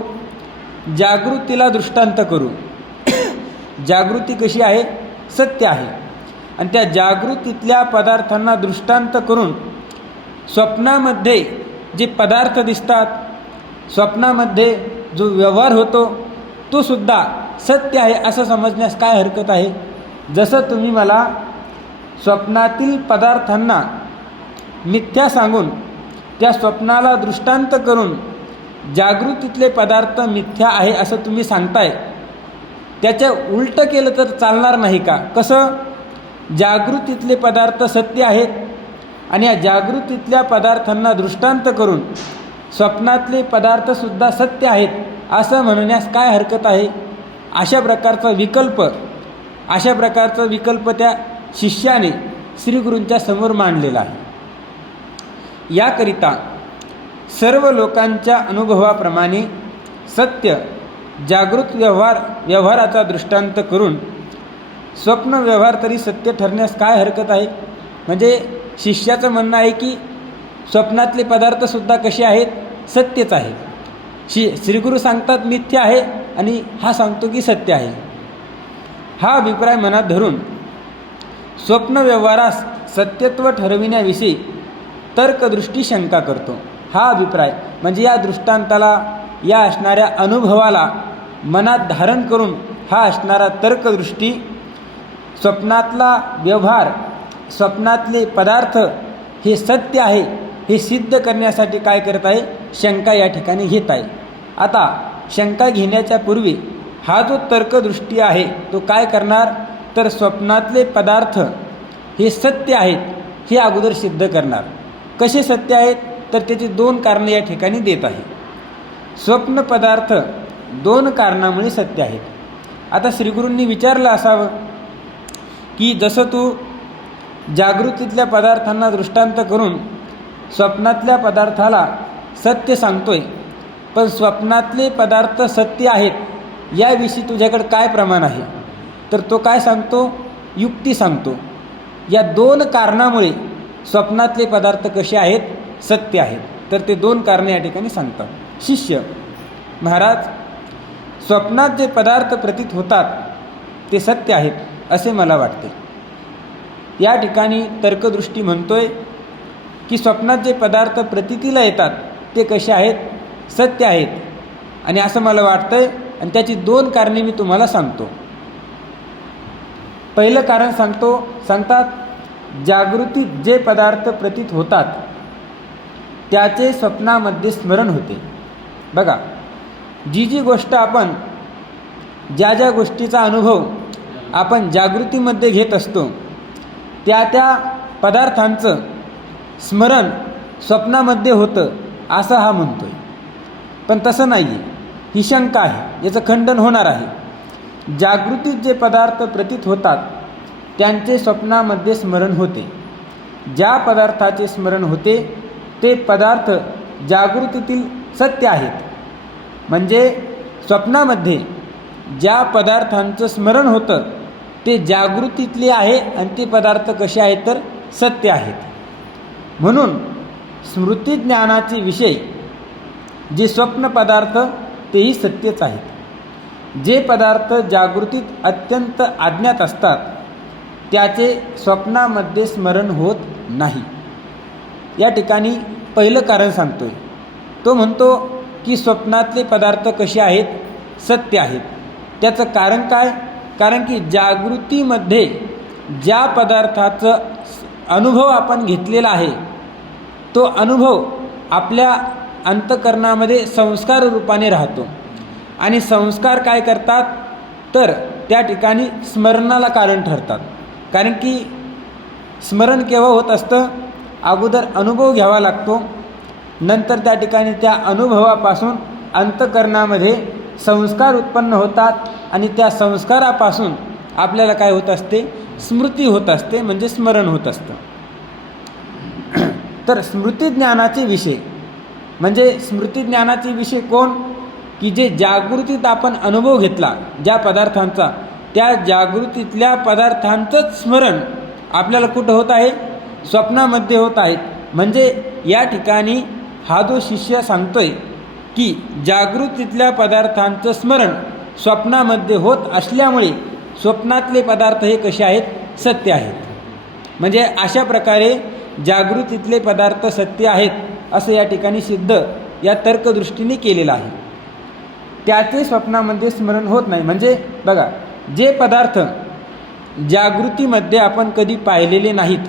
जागृतीला दृष्टांत करू. जागृती कशी आहे, सत्य आहे. आणि त्या जागृतीतल्या पदार्थांना दृष्टांत करून स्वप्नामध्ये जे पदार्थ दिसतात, स्वप्नामध्ये जो व्यवहार होतो तो सुद्धा सत्य आहे असं समजण्यास काय हरकत आहे. जसं तुम्ही मला स्वप्नातील पदार्थांना मिथ्या सांगून त्या स्वप्नाला दृष्टांत करून जागृतीतले पदार्थ मिथ्या आहे असं तुम्ही सांगताय, त्याच्या उलटं केलं तर चालणार नाही का. कसं, जागृतीतले पदार्थ सत्य आहेत आणि या जागृतीतल्या पदार्थांना दृष्टांत करून स्वप्नातले पदार्थसुद्धा सत्य आहेत असं म्हणण्यास काय हरकत आहे. अशा प्रकारचा विकल्प त्या शिष्याने श्रीगुरूंच्या समोर मांडलेला आहे. याकरिता सर्व लोकांच्या अनुभवाप्रमाणे सत्य जागृत व्यवहाराचा दृष्टांत करून स्वप्न व्यवहार तरी सत्य ठरण्यास काय हरकत आहे. म्हणजे शिष्याचं म्हणणं आहे की स्वप्नातले पदार्थसुद्धा कसे आहेत, सत्यच आहेत. श्रीगुरू सांगतात मिथ्या आहे आणि हा सांगतो की सत्य आहे. हा अभिप्राय मनात धरून स्वप्न व्यवहारास सत्यत्व ठरविण्याविषयी तर्कदृष्टी शंका करतो. हा अभिप्राय म्हणजे या दृष्टांताला, या असणाऱ्या अनुभवाला मनात धारण करून हा असणारा तर्कदृष्टी स्वप्नातला व्यवहार, स्वप्नातले पदार्थ हे सत्य आहे हे सिद्ध करण्यासाठी काय करत आहे, शंका या ठिकाणी घेत आहे. आता शंका घेण्याच्या पूर्वी हा जो तर्कदृष्टी आहे तो काय करणार तर स्वप्नातले पदार्थ हे सत्य आहेत हे अगोदर सिद्ध करणार. कसे सत्य आहेत तर त्याची 2 कारणे या ठिकाणी देत आहे. स्वप्न पदार्थ 2 कारणामुळे सत्य आहेत. आता श्रीगुरूंनी विचारलं असावं की जसं तू जागृतीतल्या पदार्थांना दृष्टांत करून स्वप्नातल्या पदार्थाला सत्य सांगतोय, पण स्वप्नातले पदार्थ सत्य आहेत याविषयी तुझ्याकडे काय प्रमाण आहे. तर तो काय सांगतो युक्ती सांगतो. या 2 कारणामुळे स्वप्नातले पदार्थ कसे आहेत, सत्य आहेत. तर ते 2 कारणे या ठिकाणी सांगतात. शिष्य: महाराज, स्वप्नात जे पदार्थ प्रतीत होतात ते सत्य आहेत असे मला वाटते. या ठिकाणी तर्कदृष्टी म्हणतोय की स्वप्नात जे पदार्थ प्रतीतीला येतात ते कसे आहेत, सत्य आहेत आणि असं मला वाटतंय. आणि त्याची 2 कारणे मी तुम्हाला सांगतो. पहिलं कारण सांगतात जागृतीत जे पदार्थ प्रतीत होतात त्याचे स्वप्नामध्ये स्मरण होते. बघा, जी गोष्ट आपण ज्या गोष्टीचा अनुभव आपण जागृतीमध्ये घेत असतो त्या पदार्थांचं स्मरण स्वप्नामध्ये होतं असं हा म्हणतोय. पण तसं नाही आहे, ही शंका आहे, याचं खंडन होणार आहे. जागृतीत जे पदार्थ प्रतीत होतात त्यांचे स्वप्नामध्ये स्मरण होते. ज्या पदार्थाचे स्मरण होते ते पदार्थ जागृतीतील सत्य आहेत. म्हणजे स्वप्नामध्ये ज्या पदार्थांचं स्मरण होतं ते जागृतीतले आहे आणि ते पदार्थ कसे आहेत तर सत्य आहेत. म्हणून स्मृतिज्ञानाचे विषय जे स्वप्न पदार्थ तेही सत्यच आहेत. जे पदार्थ जागृतीत अत्यंत अज्ञात असतात त्याचे स्वप्नामध्ये स्मरण होत नाही. या ठिकाणी पहिलं कारण सांगतोय. तो म्हणतो की स्वप्नातले पदार्थ कसे आहेत, सत्य आहेत. त्याचं कारण काय? कारण की जागृतीमध्ये ज्या पदार्थाचा अनुभव आपण घेतलेला आहे तो अनुभव आपल्या अंतःकरणामध्ये संस्कार रूपाने राहतो. आणि संस्कार काय करतात तर त्या ठिकाणी स्मरणाला कारण ठरतात. कारण की स्मरण केव्हा होत असतं, अगोदर अनुभव घ्यावा लागतो, नंतर त्या ठिकाणी त्या अनुभवापासून अंतःकरणामध्ये संस्कार उत्पन्न होतात आणि त्या संस्कारापासून आपल्याला काय होत असते, स्मृती होत असते, म्हणजे स्मरण होत असतं. तर स्मृतिज्ञानाचे विषय म्हणजे स्मृतिज्ञानाचे विषय कोण? की जे जागृतीत आपण अनुभव घेतला ज्या पदार्थांचा त्या जागृतीतल्या पदार्थांचंच स्मरण आपल्याला कुठं होत आहे, स्वप्नामध्ये होत आहेत. म्हणजे या ठिकाणी हा जो शिष्य सांगतोय की जागृतीतल्या पदार्थांचं स्मरण स्वप्नामध्ये होत असल्यामुळे स्वप्नातले पदार्थ हे कसे आहेत, सत्य आहेत. म्हणजे अशा प्रकारे जागृतीतले पदार्थ सत्य आहेत असं या ठिकाणी सिद्ध या तर्कदृष्टीने केलेलं आहे. त्याचे स्वप्नामध्ये स्मरण होत नाही. म्हणजे बघा, जे पदार्थ जागृतीमध्ये आपण कधी पाहिलेले नाहीत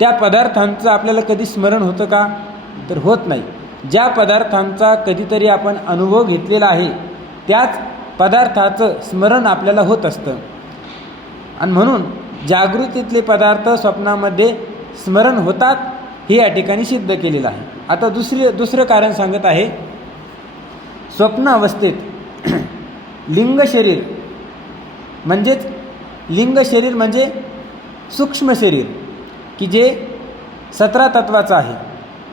त्या पदार्थांचं आपल्याला कधी स्मरण होतं का, तर होत नाही. ज्या पदार्थांचा कधीतरी आपण अनुभव घेतलेला आहे त्याच पदार्थाचं स्मरण आपल्याला होत असतं. आणि म्हणून जागृतीतले पदार्थ स्वप्नामध्ये स्मरण होतात हे या ठिकाणी सिद्ध केलेलं आहे. आता दुसरं कारण सांगत आहे. स्वप्न अवस्थेत लिंग शरीर म्हणजे सूक्ष्म शरीर की जे 17 तत्वाचं आहे.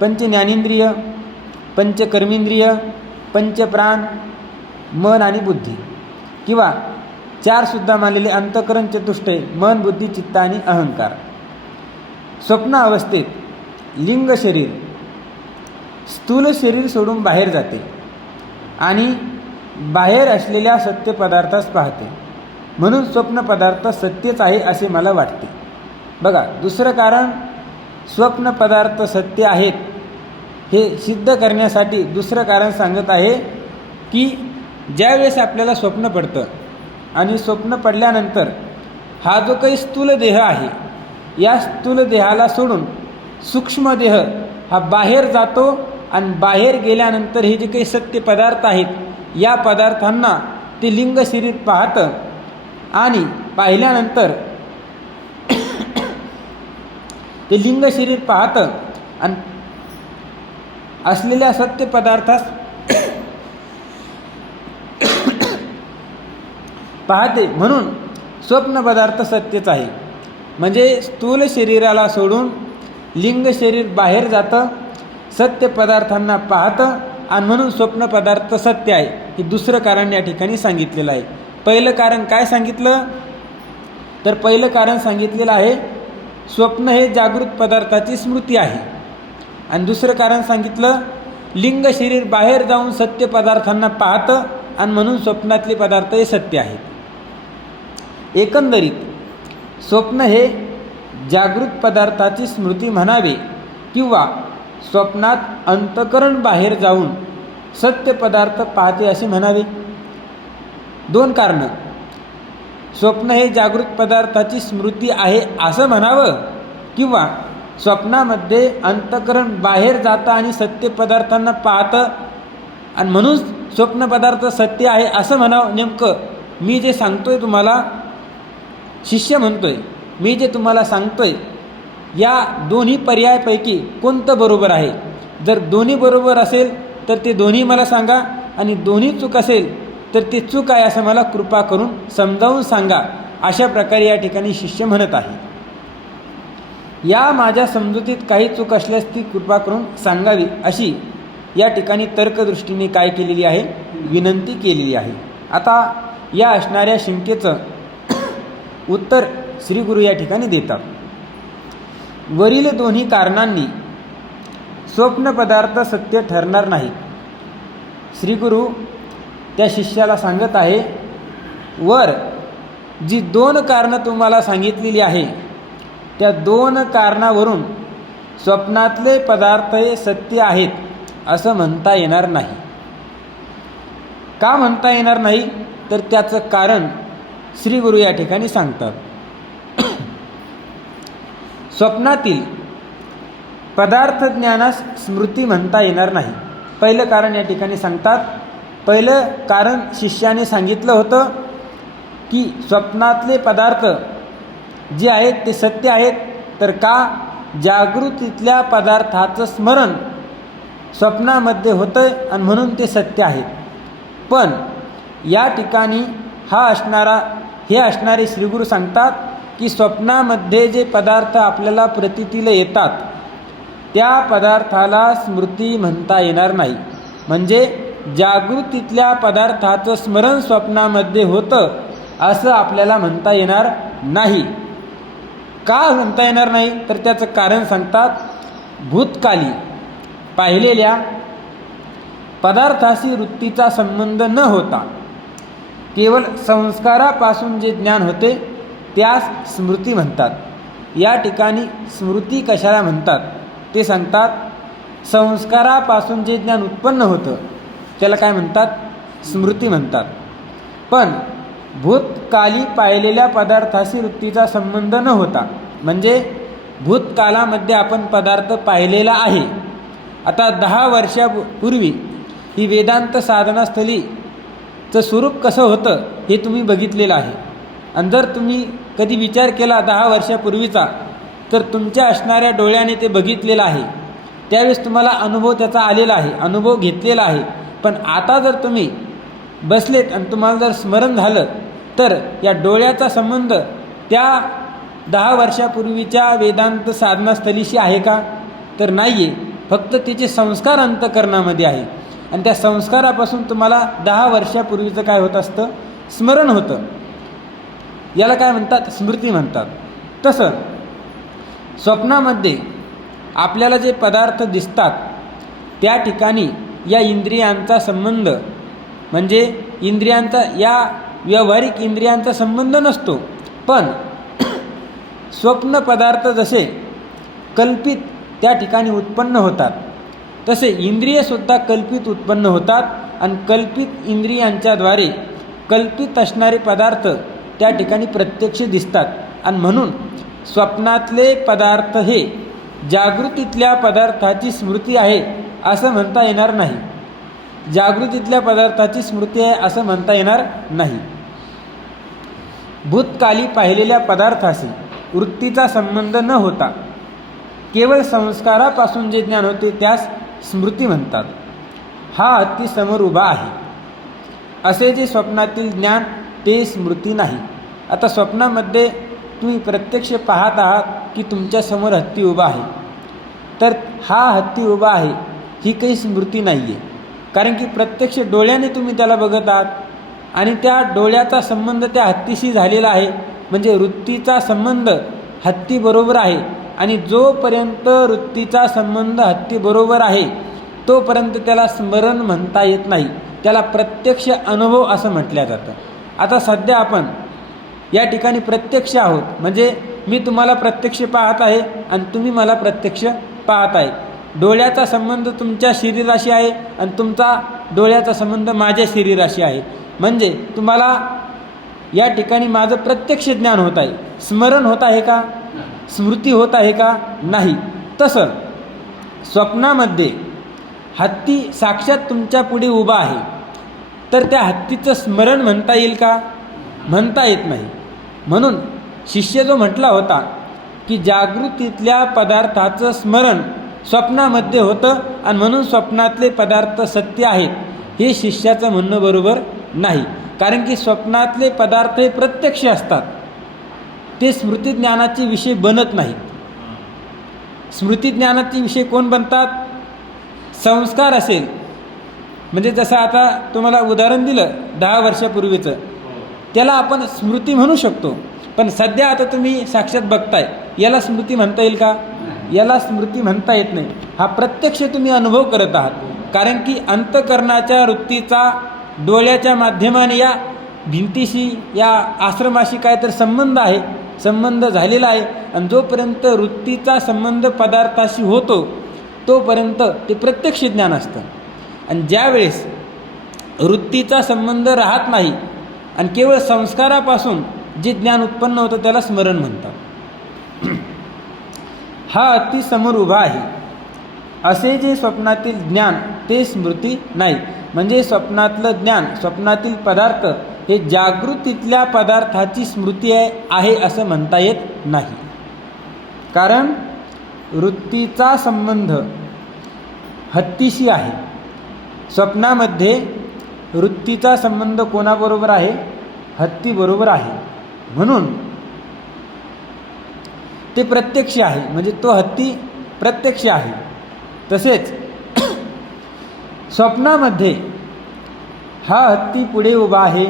पंच ज्ञानेंद्रिय, पंच कर्मेंद्रिय, पंचप्राण, मन आणि बुद्धी, किंवा 4 सुद्धा मानलेले अंतःकरण चतुष्टय मन, बुद्धी, चित्त आणि अहंकार. स्वप्न अवस्थेत लिंग शरीर स्थूल शरीर सोडून बाहेर जाते आणि बाहेर असलेल्या सत्य पदार्थास पाहते. म्हणून स्वप्न पदार्थ सत्यच आहे असे मला वाटते. बघा, दुसरं कारण स्वप्न पदार्थ सत्य आहेत हे सिद्ध करण्यासाठी दुसरं कारण सांगत आहे की ज्यावेळेस आपल्याला स्वप्न पडतं आणि स्वप्न पडल्यानंतर हा जो काही स्थूल देह आहे या स्थूल देहाला सोडून सूक्ष्म देह हा बाहेर जातो आणि बाहेर गेल्यानंतर हे जे काही सत्य पदार्थ आहेत या पदार्थांना ते लिंग शरीर पाहतं आणि पाहिल्यानंतर ते लिंग शरीर पाहतं आणि असलेल्या सत्य पदार्थास पाहते. म्हणून स्वप्न पदार्थ सत्यच आहे. म्हणजे स्थूल शरीराला सोडून लिंग शरीर बाहेर जातं, सत्य पदार्थांना पाहतं आणि म्हणून स्वप्न पदार्थ सत्य आहे. हे दुसरं कारण या ठिकाणी सांगितलेलं आहे. पहिलं कारण काय सांगितलं तर पहिलं कारण सांगितलेलं आहे, स्वप्न हे जागृत पदार्थाची स्मृती आहे. आणि दुसरं कारण सांगितलं, लिंग शरीर बाहेर जाऊन सत्य पदार्थांना पाहतं आणि म्हणून स्वप्नातले पदार्थ हे सत्य आहेत. एकंदरीत स्वप्न हे जागृत पदार्थाची स्मृती म्हणावे किंवा स्वप्नात अंतःकरण बाहेर जाऊन सत्य पदार्थ पाहते असे म्हणावे. दोन कारणं, स्वप्न हे जागृत पदार्थाची स्मृती आहे असं म्हणावं किंवा स्वप्नामध्ये अंतःकरण बाहेर जातं आणि सत्य पदार्थांना पाहतं आणि म्हणून स्वप्न पदार्थ सत्य आहे असं म्हणावं. नेमकं मी जे सांगतोय तुम्हाला, शिष्य म्हणतोय, मी जे तुम्हाला सांगतोय या दोन्ही पर्यायापैकी कोणतं बरोबर आहे? जर दोन्ही बरोबर असेल तर ते दोन्ही मला सांगा, आणि दोन्ही चूक असेल तर ते चूक आहे असं मला कृपा करून समजावून सांगा. अशा प्रकारे या ठिकाणी शिष्य म्हणत आहे. या माझ्या समजुतीत काही चूक असल्यास ती कृपा करून सांगावी अशी या ठिकाणी तर्कदृष्टीने काय केलेली आहे? विनंती केलेली आहे. आता या असणाऱ्या शंकेचं उत्तर श्री गुरु या ठिकाणी देतात. वरील दोन्ही कारणांनी स्वप्न पदार्थ सत्य ठरणार नाहीत. श्री गुरु त्या शिष्याला सांगत आहे, वर जी दोन कारणं तुम्हाला सांगितलेली आहे त्या दोन कारणावरून स्वप्नातले पदार्थ हे सत्य आहेत असं म्हणता येणार नाही. का म्हणता येणार नाही? तर त्याचं कारण श्री गुरु या ठिकाणी सांगतात. स्वप्नातील पदार्थ ज्ञानास स्मृती म्हणता येणार नाही. पहिलं कारण या ठिकाणी सांगतात. पहिलं कारण शिष्याने सांगितलं होतं की स्वप्नातले पदार्थ जे आहेत ते सत्य आहेत. तर का? जागृतीतल्या पदार्थाचं स्मरण स्वप्नामध्ये होतं आणि म्हणून ते सत्य आहेत. पण या ठिकाणी हे असणारे श्रीगुरू सांगतात की स्वप्नामध्ये जे पदार्थ आपल्याला प्रतीतीला येतात त्या पदार्थाला स्मृती म्हणता येणार नाही. म्हणजे जागृतीतल्या पदार्थाचं स्मरण स्वप्नामध्ये होतं असं आपल्याला म्हणता येणार नाही. का म्हणता येणार नाही? तर त्याचं कारण सांगतात. भूतकाली पाहिलेल्या पदार्थाशी वृत्तीचा संबंध न होता केवळ संस्कारापासून जे ज्ञान होते त्यास स्मृती म्हणतात. या ठिकाणी स्मृती कशाला म्हणतात ते सांगतात. संस्कारापासून जे ज्ञान उत्पन्न होतं त्याला काय म्हणतात? स्मृती म्हणतात. पण भूतकाली पाहिलेल्या पदार्थाशी वृत्तीचा संबंध न होता, म्हणजे भूतकालामध्ये आपण पदार्थ पाहिलेला आहे. आता 10 वर्षापूर्वी ही वेदांत साधनास्थलीचं स्वरूप कसं होतं हे तुम्ही बघितलेलं आहे. आणि जर तुम्ही कधी विचार केला 10 वर्षापूर्वीचा तर तुमच्या असणाऱ्या डोळ्याने ते बघितलेलं आहे. त्यावेळेस तुम्हाला अनुभव त्याचा आलेला आहे, अनुभव घेतलेला आहे. पण आता जर तुम्ही बसलेत आणि तुम्हाला जर स्मरण झालं तर या डोळ्याचा संबंध त्या 10 वर्षापूर्वीच्या वेदांत साधनास्थलीशी आहे का? तर नाही आहे. फक्त तिचे संस्कार अंतःकरणामध्ये आहे आणि त्या संस्कारापासून तुम्हाला 10 वर्षापूर्वीचं काय होत असतं? स्मरण होतं. याला काय म्हणतात? स्मृती म्हणतात. तसं स्वप्नामध्ये आपल्याला जे पदार्थ दिसतात त्या ठिकाणी या इंद्रियांचा संबंध, म्हणजे इंद्रियांचा, या व्यावहारिक इंद्रियांचा संबंध नसतो. पण स्वप्न पदार्थ जसे कल्पित त्या ठिकाणी उत्पन्न होतात तसे इंद्रियसुद्धा कल्पित उत्पन्न होतात आणि कल्पित इंद्रियांच्याद्वारे कल्पित असणारे पदार्थ त्या ठिकाणी प्रत्यक्ष दिसतात. आणि म्हणून स्वप्नातले पदार्थ हे जागृतीतल्या पदार्थाची स्मृती आहे असं म्हणता येणार नाही. जागृतीतल्या पदार्थाची स्मृती आहे असं म्हणता येणार नाही. भूतकाली पाहिलेल्या पदार्थाशी वृत्तीचा संबंध न होता केवळ संस्कारापासून जे ज्ञान होते त्यास स्मृती म्हणतात. हा हत्ती समोर उभा आहे असे जे स्वप्नातील ज्ञान ते स्मृती नाही. आता स्वप्नामध्ये तुम्ही प्रत्यक्ष पाहत आहात की तुमच्यासमोर हत्ती उभा आहे, तर हा हत्ती उभा आहे ही काही स्मृती नाही आहे. कारण की प्रत्यक्ष डोळ्याने तुम्ही त्याला बघत आहात आणि त्या डोळ्याचा संबंध त्या हत्तीशी झालेला आहे. म्हणजे वृत्तीचा संबंध हत्तीबरोबर आहे आणि जोपर्यंत वृत्तीचा संबंध हत्तीबरोबर आहे तोपर्यंत त्याला स्मरण म्हणता येत नाही, त्याला प्रत्यक्ष अनुभव असं म्हटलं जातं. आता सध्या आपण या ठिकाणी प्रत्यक्ष आहोत, म्हणजे मी तुम्हाला प्रत्यक्ष पाहत आहे आणि तुम्ही मला प्रत्यक्ष पाहत आहे. डोळ्याचा संबंध तुमच्या शरीराशी आहे आणि तुमचा डोळ्याचा संबंध माझ्या शरीराशी आहे, म्हणजे तुम्हाला या ठिकाणी माझं प्रत्यक्ष ज्ञान होत आहे. स्मरण होत आहे का? स्मृती होत आहे का? नाही. तसं स्वप्नामध्ये हत्ती साक्षात तुमच्या पुढे उभा आहे, तर त्या हत्तीचं स्मरण म्हणता येईल का? म्हणता येत नाही. म्हणून शिष्य जो म्हटला होता की जागृतीतल्या पदार्थाचं स्मरण स्वप्नामध्ये होतं आणि म्हणून स्वप्नातले पदार्थ सत्य आहेत, हे शिष्याचं म्हणणं बरोबर नाही. कारण की स्वप्नातले पदार्थ हे प्रत्यक्ष असतात, ते स्मृतिज्ञानाचे विषय बनत नाहीत. स्मृतिज्ञानाचे विषय कोण बनतात? संस्कार असेल, म्हणजे जसं आता तुम्हाला उदाहरण दिलं 10 वर्षापूर्वीचं, त्याला आपण स्मृती म्हणू शकतो. पण सध्या आता तुम्ही साक्षात बघताय, याला स्मृती म्हणता येईल का? याला स्मृती म्हणता येत नाही. हा प्रत्यक्ष तुम्ही अनुभव करत आहात, कारण की अंतःकरणाच्या वृत्तीचा डोळ्याच्या माध्यमाने या भिंतीशी, या आश्रमाशी काय तर संबंध आहे, संबंध झालेला आहे. आणि जोपर्यंत वृत्तीचा संबंध पदार्थाशी होतो तोपर्यंत ते प्रत्यक्ष ज्ञान असतं. आणि ज्यावेळेस वृत्तीचा संबंध राहत नाही आणि केवळ संस्कारापासून जे ज्ञान उत्पन्न होतं त्याला स्मरण म्हणतात. हा हत्ती समोर उभा आहे असे जे स्वप्नातील ज्ञान ते स्मृती नाही. म्हणजे स्वप्नातलं ज्ञान, स्वप्नातील पदार्थ हे जागृतीतल्या पदार्थाची स्मृती आहे असं म्हणता येत नाही. कारण वृत्तीचा संबंध हत्तीशी आहे. स्वप्नामध्ये वृत्तीचा संबंध कोणाबरोबर आहे? हत्तीबरोबर आहे. म्हणून ते प्रत्यक्ष आहे, म्हणजे तो हत्ती प्रत्यक्ष आहे. तसेच स्वप्नामध्ये हा हत्ती पुढे उभा आहे,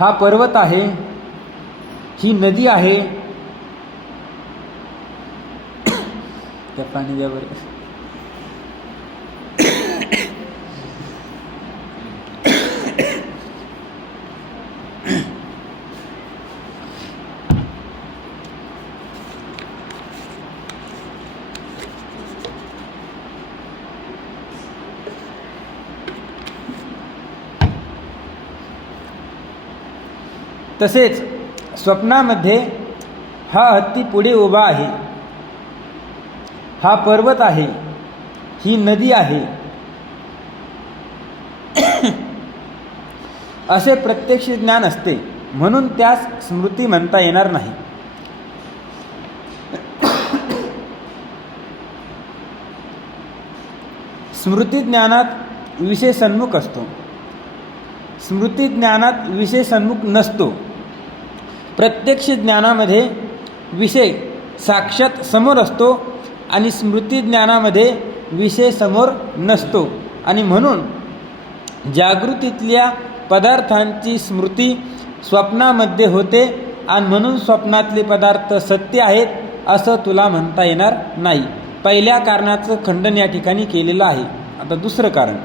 हा पर्वत आहे, ही नदी आहे. त्या पाणी द्यावर. तसेच स्वप्नामध्ये हा हत्ती पुढे उभा आहे, हा पर्वत आहे, ही नदी आहे, असे प्रत्यक्ष ज्ञान असते. म्हणून त्यास स्मृती म्हणता येणार नाही. स्मृती ज्ञानात विषय सन्मुख असतो, स्मृती ज्ञानात विषय सन्मुख नसतो. प्रत्यक्ष ज्ञानामध्ये विषय साक्षात समोर असतो आणि स्मृती ज्ञानामध्ये विषय समोर नसतो. आणि म्हणून जागृतीतल्या पदार्थांची स्मृती स्वप्नामध्ये होते आणि म्हणून स्वप्नातले पदार्थ सत्य आहेत असं तुला म्हणता येणार नाही. पहिल्या कारणाचं खंडन या ठिकाणी केलेलं आहे. आता दुसरं कारण,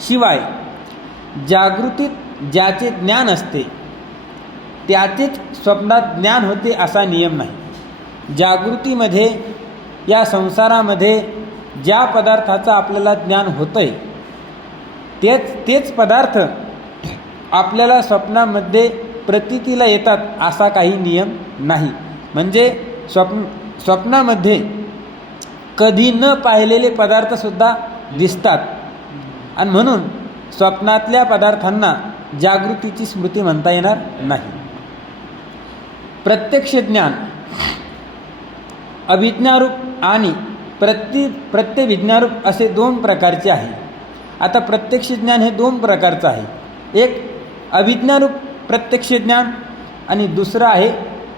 शिवाय जागृतीत ज्याचे ज्ञान असते त्याचेच स्वप्नात ज्ञान होते असा नियम नाही. जागृतीमध्ये, या संसारामध्ये ज्या पदार्थाचं आपल्याला ज्ञान होतं आहे तेच पदार्थ आपल्याला स्वप्नामध्ये प्रतीतीला येतात असा काही नियम नाही. म्हणजे स्वप्नामध्ये कधी न पाहिलेले पदार्थसुद्धा दिसतात आणि म्हणून स्वप्नातल्या पदार्थांना जागृतीची स्मृती म्हणता येणार नाही. प्रत्यक्ष ज्ञान अभिज्ञारूप आणि प्रत्यभिज्ञारूप असे 2 प्रकारचे आहे. आता प्रत्यक्ष ज्ञान हे 2 प्रकारचं आहे. एक अभिज्ञारूप प्रत्यक्ष ज्ञान आणि दुसरं आहे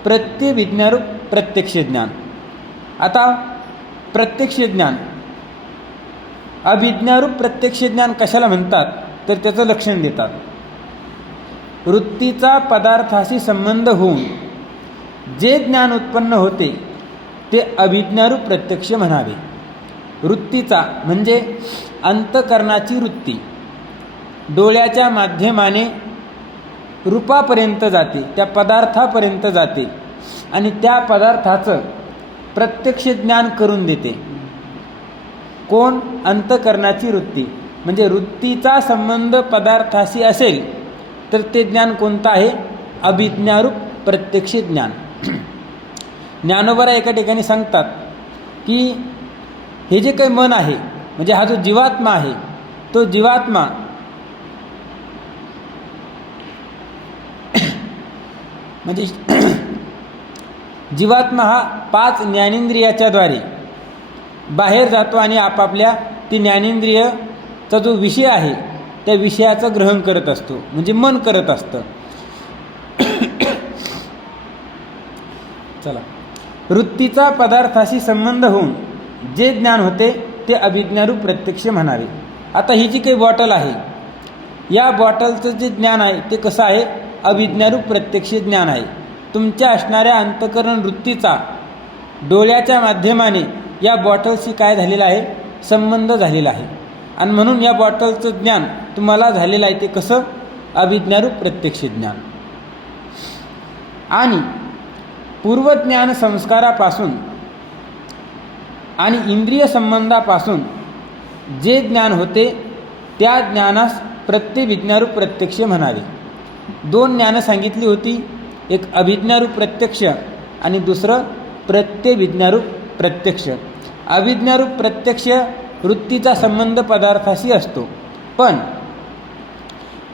प्रत्यभिज्ञारूप प्रत्यक्ष ज्ञान. आता प्रत्यक्ष ज्ञान, अभिज्ञारूप प्रत्यक्ष ज्ञान कशाला म्हणतात तर त्याचं लक्षण देतात. वृत्तीचा पदार्थाशी संबंध होऊन जे ज्ञान उत्पन्न होते ते अभिज्ञारूप प्रत्यक्ष म्हणावे. वृत्तीचा म्हणजे अंतःकरणाची वृत्ती डोळ्याच्या माध्यमाने रूपापर्यंत जाते, त्या पदार्थापर्यंत जाते आणि त्या पदार्थाचं प्रत्यक्ष ज्ञान करून देते. कोण? अंतःकरणाची वृत्ती. म्हणजे वृत्तीचा संबंध पदार्थाशी असेल तर ते ज्ञान कोणतं आहे? अभिज्ञारूप प्रत्यक्ष ज्ञान. ज्ञानोबा एका ठिकाणी सांगतात की हे जे काही मन आहे, म्हणजे हा जो जीवात्मा आहे, तो जीवात्मा म्हणजे जीवात्मा हा 5 ज्ञानेंद्रियाच्याद्वारे बाहेर जातो आणि आपापल्या ती ज्ञानेंद्रियचा जो विषय आहे त्या विषयाचं ग्रहण करत असतो, म्हणजे मन करत असतं. चला, वृत्तीचा पदार्थाशी संबंध होऊन जे ज्ञान होते ते अभिज्ञारूप प्रत्यक्ष म्हणावे. आता ही जी काही बॉटल आहे, या बॉटलचं जे ज्ञान आहे ते कसं आहे? अभिज्ञारूप प्रत्यक्ष ज्ञान आहे. तुमच्या असणाऱ्या अंतःकरण वृत्तीचा डोळ्याच्या माध्यमाने या बॉटलशी काय झालेला आहे? संबंध झालेला आहे. आणि म्हणून या बॉटलचं ज्ञान तुम्हाला झालेलं आहे ते कसं? अभिज्ञारूप प्रत्यक्ष ज्ञान. आणि पूर्वज्ञान संस्कारापासून आणि इंद्रिय संबंधापासून जे ज्ञान होते त्या ज्ञानास प्रत्यभिज्ञारूप प्रत्यक्ष म्हणावे. 2 ज्ञानं सांगितली होती, एक अभिज्ञारूप प्रत्यक्ष आणि दुसरं प्रत्यभिज्ञारूप प्रत्यक्ष. अभिज्ञारूप प्रत्यक्ष वृत्तीचा संबंध पदार्थाशी असतो, पण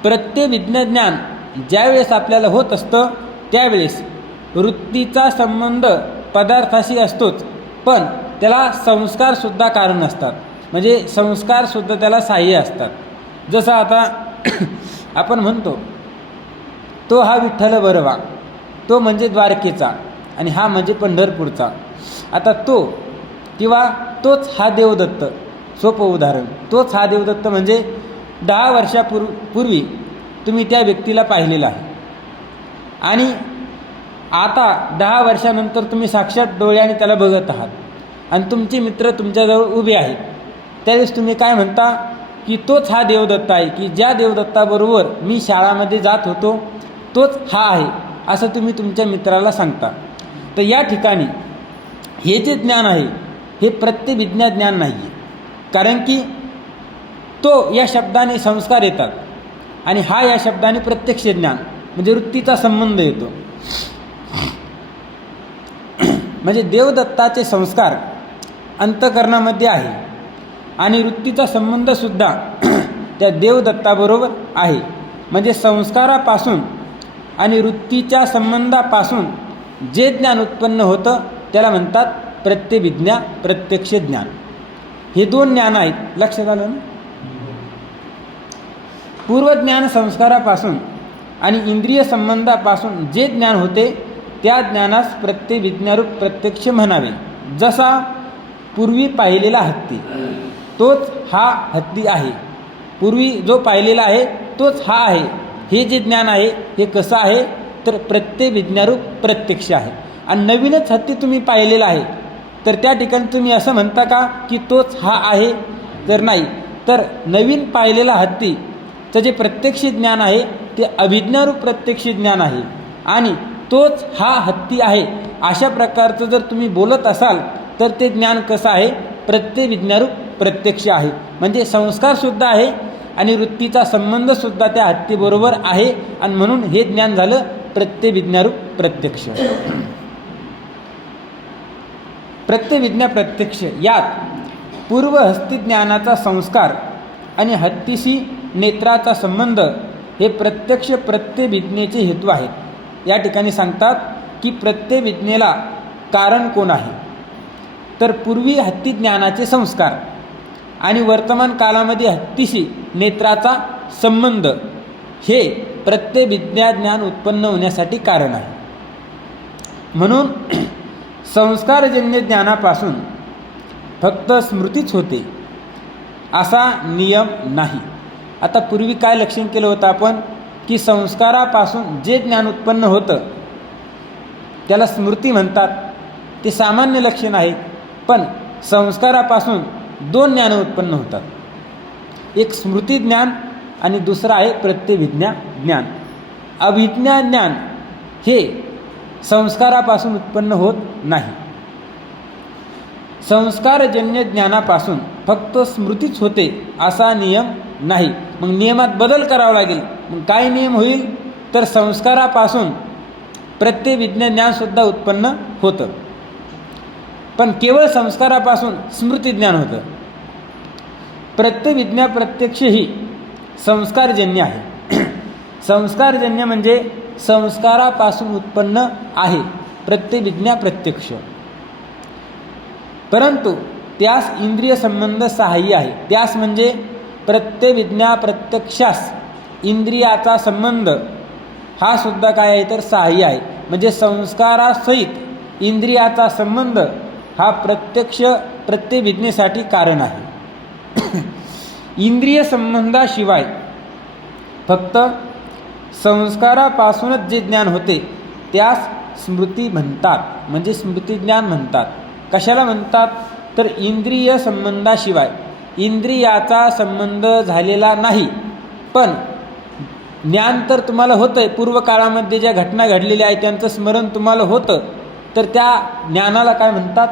प्रत्यभिज्ञ ज्ञान ज्यावेळेस आपल्याला होत असतं त्यावेळेस वृत्तीचा संबंध पदार्थाशी असतोच, पण त्याला संस्कारसुद्धा कारण असतात, म्हणजे संस्कारसुद्धा त्याला सहाय्य असतात. जसं आता आपण म्हणतो तो हा विठ्ठल बरवा, तो म्हणजे द्वारकेचा आणि हा म्हणजे पंढरपूरचा. आता तो किंवा तोच हा देवदत्त, सोपं उदाहरण, तोच हा देवदत्त म्हणजे 10 वर्षापूर्वी तुम्ही त्या व्यक्तीला पाहिलेलं आहे आणि आता 10 वर्षानंतर तुम्ही साक्षात डोळ्याने त्याला बघत आहात आणि तुमचे मित्र तुमच्याजवळ उभे आहेत. त्यावेळेस तुम्ही काय म्हणता की तोच हा देवदत्त आहे, की ज्या देवदत्ताबरोबर मी शाळामध्ये जात होतो तोच हा आहे, असं तुम्ही तुमच्या मित्राला सांगता. तर या ठिकाणी हे जे ज्ञान आहे हे प्रत्यभिज्ञा ज्ञान नाही आहे, कारण की तो या शब्दाने संस्कार येतात आणि हा या शब्दाने प्रत्यक्ष ज्ञान म्हणजे वृत्तीचा संबंध येतो. म्हणजे देवदत्ताचे संस्कार अंतःकरणामध्ये आहे आणि वृत्तीचा संबंधसुद्धा त्या देवदत्ताबरोबर आहे. म्हणजे संस्कारापासून आणि वृत्तीच्या संबंधापासून जे ज्ञान उत्पन्न होतं त्याला म्हणतात प्रत्यभिज्ञा प्रत्यक्ष ज्ञान. हे 2 ज्ञान आहेत, लक्षात आलं ना? पूर्वज्ञान संस्कारापासून आणि इंद्रिय संबंधापासून जे ज्ञान होते त्या ज्ञानास प्रत्यभिज्ञारूप प्रत्यक्ष म्हणावे. जसा पूर्वी पाहिलेला हत्ती तोच हा हत्ती आहे, पूर्वी जो पाहिलेला आहे तोच हा आहे. हे जे ज्ञान आहे हे कसं आहे? तर प्रत्यभिज्ञारूप प्रत्यक्ष आहे. आणि नवीनच हत्ती तुम्ही पाहिलेला आहे तर त्या ठिकाणी तुम्ही असं म्हणता का की तोच हा आहे? तर नाही. तर नवीन पाहिलेला हत्तीचं जे प्रत्यक्ष ज्ञान आहे ते अभिज्ञारूप प्रत्यक्ष ज्ञान आहे आणि तोच हा हत्ती आहे अशा प्रकारचं जर तुम्ही बोलत असाल तर ते ज्ञान कसं आहे? प्रत्यभिज्ञारूप प्रत्यक्ष आहे. म्हणजे संस्कारसुद्धा आहे आणि वृत्तीचा संबंधसुद्धा त्या हत्तीबरोबर आहे आणि म्हणून हे ज्ञान झालं प्रत्यभिज्ञारूप प्रत्यक्ष. प्रत्यभिज्ञा प्रत्यक्ष यात पूर्वहस्ती ज्ञानाचा संस्कार आणि हत्तीशी नेत्राचा संबंध हे प्रत्यक्ष प्रत्यभिज्ञेचे हेतू आहेत. या ठिकाणी सांगतात की प्रत्यभिज्ञेला कारण कोण आहे? तर पूर्वी हत्ती ज्ञानाचे संस्कार आणि वर्तमान कालामध्ये हत्तीशी नेत्राचा संबंध हे प्रत्यभिज्ञा ज्ञान उत्पन्न होण्यासाठी कारण आहे. म्हणून संस्कारजन्य ज्ञानापासून फक्त स्मृतीच होते असा नियम नाही. आता पूर्वी काय लक्षण केलं होतं आपण की संस्कारापासून जे ज्ञान उत्पन्न होतं त्याला स्मृती म्हणतात. ते सामान्य लक्षण आहे. पण संस्कारापासून दोन ज्ञान उत्पन्न होतात. एक स्मृती ज्ञान आणि दुसरं आहे प्रत्यभिज्ञा ज्ञान. अभिज्ञा ज्ञान हे संस्कारापासून उत्पन्न होत नाही. संस्कारजन्य ज्ञानापासून फक्त स्मृतीच होते असा नियम नाही. मग नियमात बदल करावा लागेल. मग काय नियम होईल तर संस्कारापासून प्रत्यभिज्ञा ज्ञानसुद्धा उत्पन्न होतं, पण केवळ संस्कारापासून स्मृती ज्ञान होतं. प्रत्यभिज्ञा प्रत्यक्ष ही संस्कारजन्य आहे. संस्कारजन्य म्हणजे संस्कारापासून उत्पन्न आहे, प्रत्यभिज्ञा प्रत्यक्ष. परंतु त्यास इंद्रिय संबंध सहाय्य आहे. त्यास म्हणजे प्रत्यभिज्ञा प्रत्यक्षास इंद्रियाचा संबंध हा सुद्धा काय आहे तर सहाय्य आहे. म्हणजे संस्कारासहित इंद्रियाचा संबंध हा प्रत्यक्ष प्रत्यभिज्ञेसाठी कारण आहे. इंद्रिय संबंधाशिवाय फक्त संस्कारापासूनच जे ज्ञान होते त्यास स्मृती म्हणतात, म्हणजे स्मृतिज्ञान म्हणतात. कशाला म्हणतात तर इंद्रिय संबंधाशिवाय, इंद्रियाचा संबंध झालेला नाही पण ज्ञान तर तुम्हाला होतं आहे, पूर्वकाळामध्ये ज्या घटना घडलेल्या आहेत त्यांचं स्मरण तुम्हाला होतं, तर त्या ज्ञानाला काय म्हणतात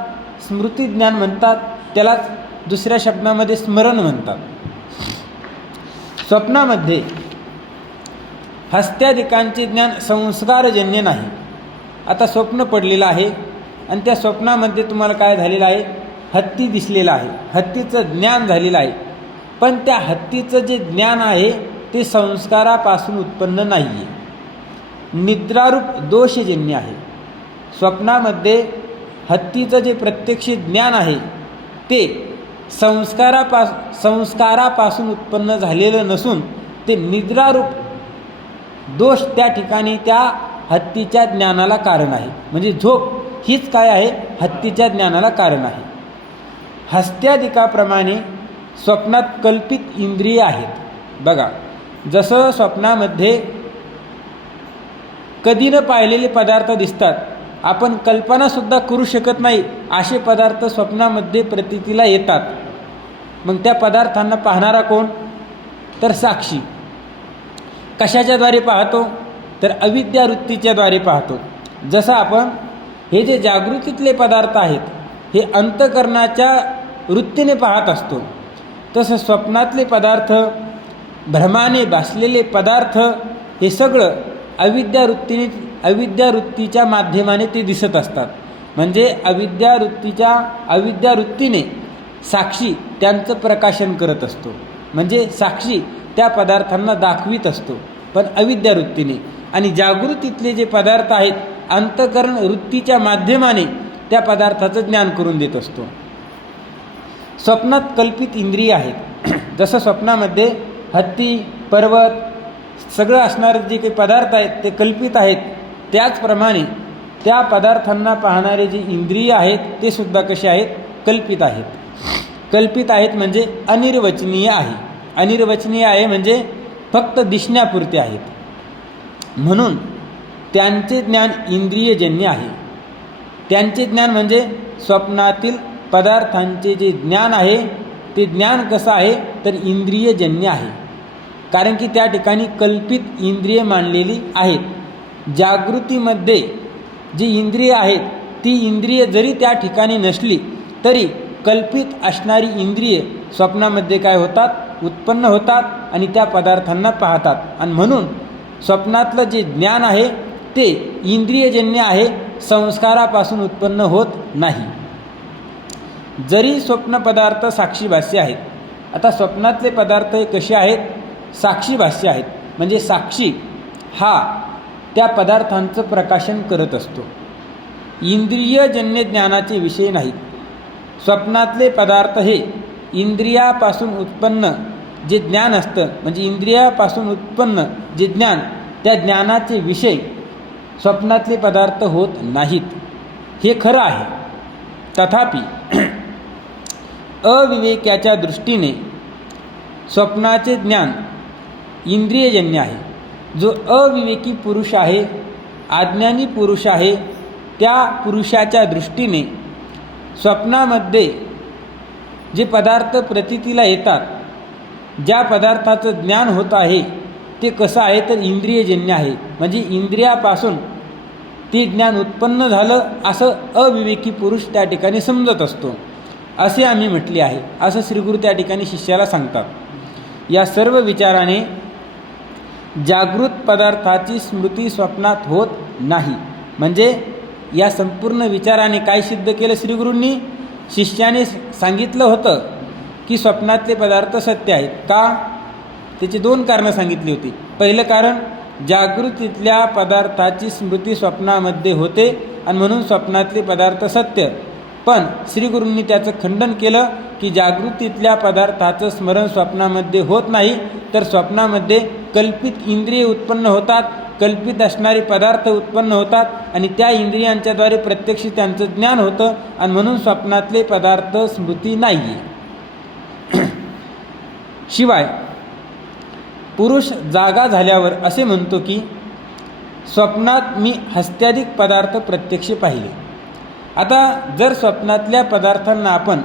स्मृतिज्ञान म्हणतात. त्यालाच दुसऱ्या शब्दामध्ये स्मरण म्हणतात. स्वप्नामध्ये हस्त्यादिकांचे ज्ञान संस्कारजन्य नाही. आता स्वप्न पडलेलं आहे आणि त्या स्वप्नामध्ये तुम्हाला काय झालेलं आहे, हत्ती दिसलेला आहे, हत्तीचं ज्ञान झालेलं आहे. पण त्या हत्तीचं जे ज्ञान आहे ते संस्कारापासून उत्पन्न नाही आहे, निद्रारूप दोषजन्य आहे. स्वप्नामध्ये हत्तीचं जे प्रत्यक्ष ज्ञान आहे ते संस्कारापासून उत्पन्न झालेलं नसून ते निद्रारूप दोष त्या ठिकाणी त्या हत्तीच्या ज्ञानाला कारण आहे. म्हणजे झोप हीच काय आहे, हत्तीच्या ज्ञानाला कारण आहे. हस्त्यादिकाप्रमाणे स्वप्नात कल्पित इंद्रिय आहेत. बघा, जसं स्वप्नामध्ये कधी न पाहिलेले पदार्थ दिसतात, आपण कल्पनासुद्धा करू शकत नाही असे पदार्थ स्वप्नामध्ये प्रतीतीला येतात. मग त्या पदार्थांना पाहणारा कोण तर साक्षी. कशाच्याद्वारे पाहतो तर अविद्यावृत्तीच्याद्वारे पाहतो. जसं आपण हे जे जागृतीतले पदार्थ आहेत हे अंतःकरणाच्या वृत्तीने पाहत असतो, तसं स्वप्नातले पदार्थ, भ्रमाने भासलेले पदार्थ हे सगळं अविद्यावृत्तीच्या माध्यमाने ते दिसत असतात. म्हणजे अविद्यावृत्तीने साक्षी त्यांचं प्रकाशन करत असतो. म्हणजे साक्षी त्या पदार्थांना दाखवित असतो पण अविद्यावृत्तीने. आणि जागृतीतले जे पदार्थ आहेत अंतःकरण वृत्तीच्या माध्यमाने त्या पदार्थाचं ज्ञान करून देत असतो. स्वप्नात कल्पित इंद्रिय आहेत. जसं स्वप्नामध्ये हत्ती, पर्वत सगळं असणारे जे काही पदार्थ आहेत ते कल्पित आहेत, त्याचप्रमाणे त्या पदार्थांना पाहणारे जे इंद्रिय आहेत ते सुद्धा कसे आहेत, कल्पित आहेत. कल्पित आहेत म्हणजे अनिर्वचनीय आहे. अनिर्वचनीय आहे म्हणजे फक्त दिसण्यापुरते आहेत. म्हणून त्यांचे ज्ञान इंद्रियजन्य आहे. त्यांचे ज्ञान म्हणजे स्वप्नातील पदार्थांचे जे ज्ञान आहे ते ज्ञान कसं आहे तर इंद्रियजन्य आहे. कारण की त्या ठिकाणी कल्पित इंद्रिय मांडलेली आहेत. जागृतीमध्ये जी इंद्रिय आहेत ती इंद्रिय जरी त्या ठिकाणी नसली तरी कल्पित असणारी इंद्रिय स्वप्नामध्ये काय होतात, उत्पन्न होतात आणि त्या पदार्थांना पाहतात. आणि म्हणून स्वप्नातलं जे ज्ञान आहे ते इंद्रियजन्य आहे, संस्कारापासून उत्पन्न होत नाही. जरी स्वप्न पदार्थ साक्षीभाष्य आहेत. आता स्वप्नातले पदार्थ हे कसे आहेत, साक्षीभाष्य आहेत. म्हणजे साक्षी हा त्या पदार्थांचं प्रकाशन करत असतो, इंद्रियजन्य ज्ञानाचे विषय नाहीत. स्वप्नातले पदार्थ हे इंद्रियापासून उत्पन्न जे ज्ञान असतं, म्हणजे इंद्रियापासून उत्पन्न जे ज्ञान, त्या ज्ञानाचे विषय स्वप्नातले पदार्थ होत नाहीत. हे खरं आहे. तथापि अविवेक्याच्या दृष्टीने स्वप्नाचे ज्ञान इंद्रियजन्य आहे. जो अविवेकी पुरुष आहे, अज्ञानी पुरुष आहे, त्या पुरुषाच्या दृष्टीने स्वप्नामध्ये जे पदार्थ प्रतीतीला येतात, ज्या पदार्थाचं ज्ञान होत आहे ते कसं आहे तर इंद्रियजन्य आहे. म्हणजे इंद्रियापासून ते ज्ञान उत्पन्न झालं असं अविवेकी पुरुष त्या ठिकाणी समजत असतो, असे आम्ही म्हटले आहे, असं श्रीगुरू त्या ठिकाणी शिष्याला सांगतात. या सर्व विचाराने जागृत पदार्थाची स्मृती स्वप्नात होत नाही. म्हणजे या संपूर्ण विचाराने काय सिद्ध केलं श्रीगुरूंनी? शिष्याने सांगितलं होतं की स्वप्नातले पदार्थ सत्य आहेत. का? त्याची दोन कारणं सांगितली होती. पहिलं कारण, जागृतीतल्या पदार्थाची स्मृती स्वप्नामध्ये होते आणि म्हणून स्वप्नातले पदार्थ सत्य. पण श्रीगुरूंनी त्याचं खंडन केलं की जागृतीतल्या पदार्थाचं स्मरण स्वप्नामध्ये होत नाही, तर स्वप्नामध्ये कल्पित इंद्रिय उत्पन्न होतात, कल्पित असणारे पदार्थ उत्पन्न होतात आणि त्या इंद्रियांच्याद्वारे प्रत्यक्ष त्यांचं ज्ञान होतं आणि म्हणून स्वप्नातले पदार्थ स्मृती नाही आहे. शिवाय पुरुष जागा झाल्यावर असे म्हणतो की स्वप्नात मी हस्त्याधिक पदार्थ प्रत्यक्ष पाहिले. आता जर स्वप्नातल्या पदार्थांना आपण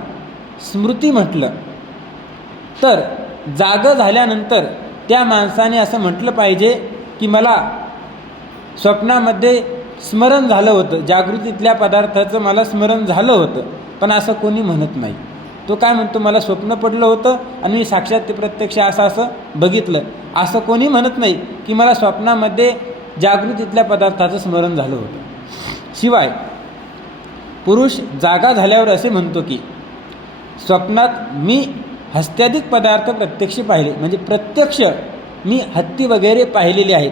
स्मृती म्हटलं तर जागा झाल्यानंतर त्या माणसाने असं म्हटलं पाहिजे की मला स्वप्नामध्ये स्मरण झालं होतं, जागृतीतल्या पदार्थाचं मला स्मरण झालं होतं. पण असं कोणी म्हणत नाही. तो काय म्हणतो, मला स्वप्न पडलं होतं आणि मी साक्षात ते प्रत्यक्ष असं बघितलं. असं कोणी म्हणत नाही की मला स्वप्नामध्ये जागृतीतल्या पदार्थाचं स्मरण झालं होतं. शिवाय पुरुष जागा झाल्यावर असे म्हणतो की स्वप्नात मी हस्त्याधिक पदार्थ प्रत्यक्ष पाहिले. म्हणजे प्रत्यक्ष मी हत्ती वगैरे पाहिलेले आहेत,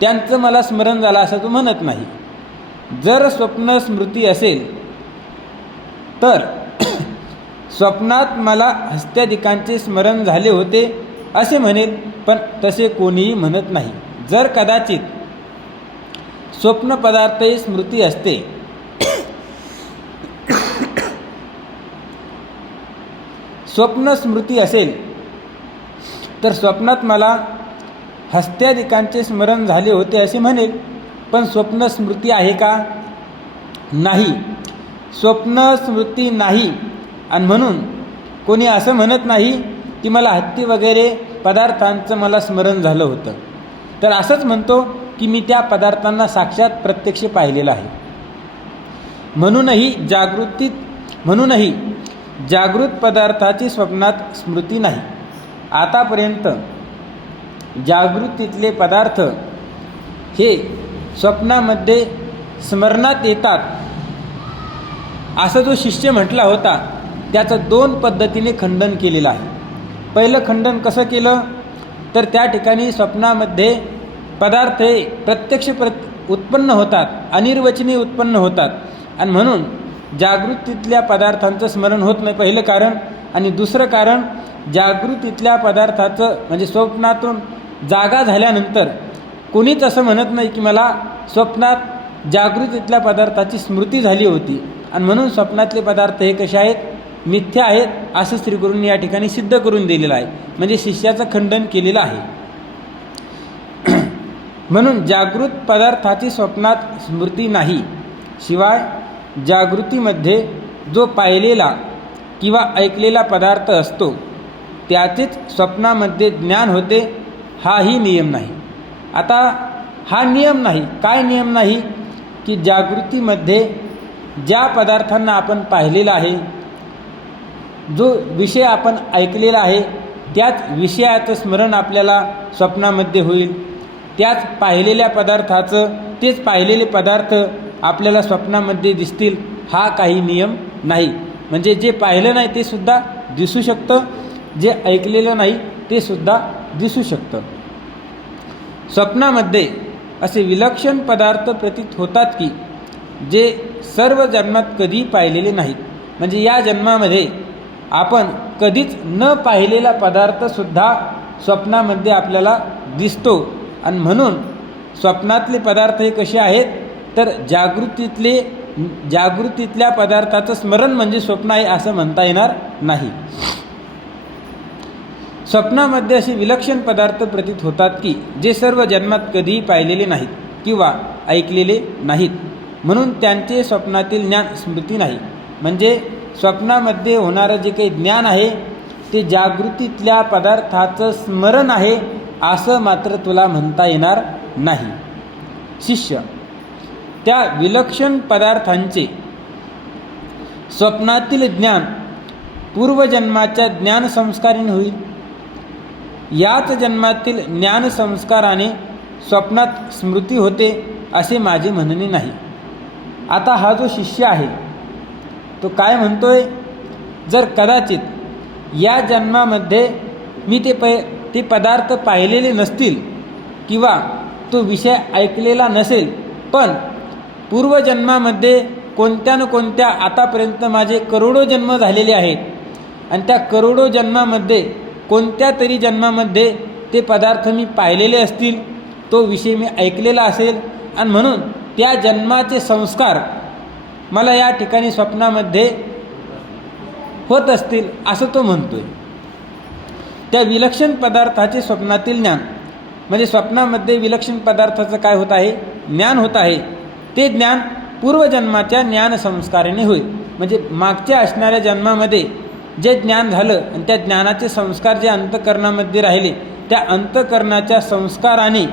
त्यांचं मला स्मरण झालं असं तो म्हणत नाही. जर स्वप्न स्मृती असेल तर स्वप्नात मला हस्त्याधिकांचे स्मरण झाले होते असे म्हणेल, पण तसे कोणीही म्हणत नाही. जर कदाचित स्वप्न पदार्थही स्मृती असते स्वप्न स्मृती असेल तर स्वप्नात मला हस्त्याधिकांचे स्मरण झाले होते असे म्हणेल, पण स्वप्न स्मृती आहे का? नाही. स्वप्न स्मृती नाही आणि म्हणून कोणी असं म्हणत नाही की मला हत्ती वगैरे पदार्थांचं मला स्मरण झालं होतं. तर असंच म्हणतो की मी त्या पदार्थांना साक्षात प्रत्यक्ष पाहिलेलं आहे. म्हणूनही जागृत पदार्थाची स्वप्नात स्मृती नाही. आतापर्यंत जागृतीतले पदार्थ हे स्वप्नामध्ये स्मरणात येतात असं जो शिष्य म्हटला होता त्याचं दोन पद्धतीने खंडन केलेलं आहे. पहिलं खंडन कसं केलं तर त्या ठिकाणी स्वप्नामध्ये पदार्थ हे प्रत्यक्ष उत्पन्न होतात, अनिर्वचनीय उत्पन्न होतात आणि म्हणून जागृतीतल्या पदार्थांचं स्मरण होत नाही, पहिलं कारण. आणि दुसरं कारण, जागृतीतल्या पदार्थाचं म्हणजे स्वप्नातून जागा झाल्यानंतर कोणीच असं म्हणत नाही की मला स्वप्नात जागृतीतल्या पदार्थाची स्मृती झाली होती आणि म्हणून स्वप्नातले पदार्थ हे कसे आहेत, मिथ्या आहेत, असं श्रीगुरूंनी या ठिकाणी सिद्ध करून दिलेलं आहे. म्हणजे शिष्याचं खंडन केलेलं आहे. म्हणून जागृत पदार्थाची स्वप्नात स्मृती नाही. शिवाय जागृतीमध्ये जो पाहिलेला किंवा ऐकलेला पदार्थ असतो त्याचेच स्वप्नामध्ये ज्ञान होते, हाही नियम नाही. आता हा नियम नाही. काय नियम नाही की जागृतीमध्ये ज्या पदार्थांना आपण पाहिलेला आहे, जो विषय आपण ऐकलेला आहे, त्याच विषयाचं स्मरण आपल्याला स्वप्नामध्ये होईल. त्याच पाहिलेल्या पदार्थाचं तेच पाहिलेले पदार्थ आपल्याला स्वप्नामध्ये दिसतील, हा काही नियम नाही. म्हणजे जे पाहिलं नाही ते सुद्धा दिसू शकतं, जे ऐकलेलं नाही ते सुद्धा दिसू शकतं. स्वप्नामध्ये असे विलक्षण पदार्थ प्रतीत होतात की जे सर्व जन्मात कधी पाहिलेले नाहीत. म्हणजे या जन्मामध्ये आपण कधीच न पाहिलेला पदार्थसुद्धा स्वप्नामध्ये आपल्याला दिसतो आणि म्हणून स्वप्नातले पदार्थ हे कसे आहेत तर जागृतीतल्या पदार्थाचं स्मरण म्हणजे स्वप्न आहे असं म्हणता येणार नाही. स्वप्नामध्ये असे विलक्षण पदार्थ प्रतीत होतात की जे सर्व जन्मात कधीही पाहिलेले नाहीत किंवा ऐकलेले नाहीत, म्हणून त्यांचे स्वप्नातील ज्ञान स्मृती नाही. म्हणजे स्वप्नामध्ये होणारं जे काही ज्ञान आहे ते जागृतीतल्या पदार्थाचं स्मरण आहे असं मात्र तुला म्हणता येणार नाही. शिष्य, त्या विलक्षण पदार्थांचे स्वप्नातील ज्ञान पूर्वजन्माच्या ज्ञानसंस्काराने होईल. याच जन्मातील ज्ञानसंस्काराने स्वप्नात स्मृती होते असे माझे म्हणणे नाही. आता हा जो शिष्य आहे तो काय म्हणतोय, जर कदाचित या जन्मामध्ये मी ते पदार्थ पाहिलेले नसतील किंवा तो विषय ऐकलेला नसेल, पण पूर्वजन्मामध्ये कोणत्या न कोणत्या आतापर्यंत माझे करोडो जन्म झालेले आहेत आणि त्या करोडो जन्मामध्ये कोणत्या तरी जन्मामध्ये ते पदार्थ मी पाहिलेले असतील, तो विषय मी ऐकलेला असेल आणि म्हणून त्या जन्माचे संस्कार मला या ठिकाणी स्वप्नामध्ये होत असतील असं तो म्हणतोय. त्या विलक्षण पदार्थाचे स्वप्नातील ज्ञान म्हणजे स्वप्नामध्ये विलक्षण पदार्थाचं काय होत आहे, ज्ञान होत आहे. ते ज्ञान पूर्वजन्माच्या ज्ञानसंस्काराने होईल. म्हणजे मागच्या असणाऱ्या जन्मामध्ये जे ज्ञान झालं आणि त्या ज्ञानाचे संस्कार जे अंतःकरणामध्ये राहिले, त्या अंतःकरणाच्या संस्काराने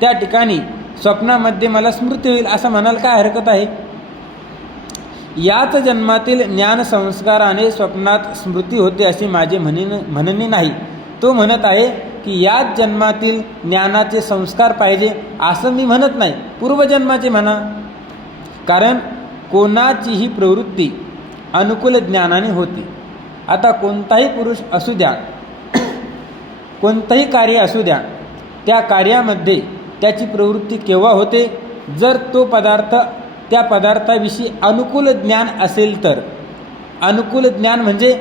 त्या ठिकाणी स्वप्नामध्ये मला स्मृती होईल असं म्हणाल काय हरकत आहे. याच जन्मातील ज्ञानसंस्काराने स्वप्नात स्मृती होते असे माझे म्हणणे नाही. तो म्हणत आहे की याच जन्मातील ज्ञानाचे संस्कार पाहिजे असं मी म्हणत नाही, पूर्वजन्माचे म्हणा. कारण कोणाचीही प्रवृत्ती अनुकूल ज्ञानाने होते. आता कोणताही पुरुष असू द्या, कोणतंही कार्य असू द्या, त्या कार्यामध्ये त्याची प्रवृत्ती केव्हा होते, जर तो पदार्थ त्या पदार्थाविषयी अनुकूल ज्ञान असेल तर. अनुकूल ज्ञान म्हणजे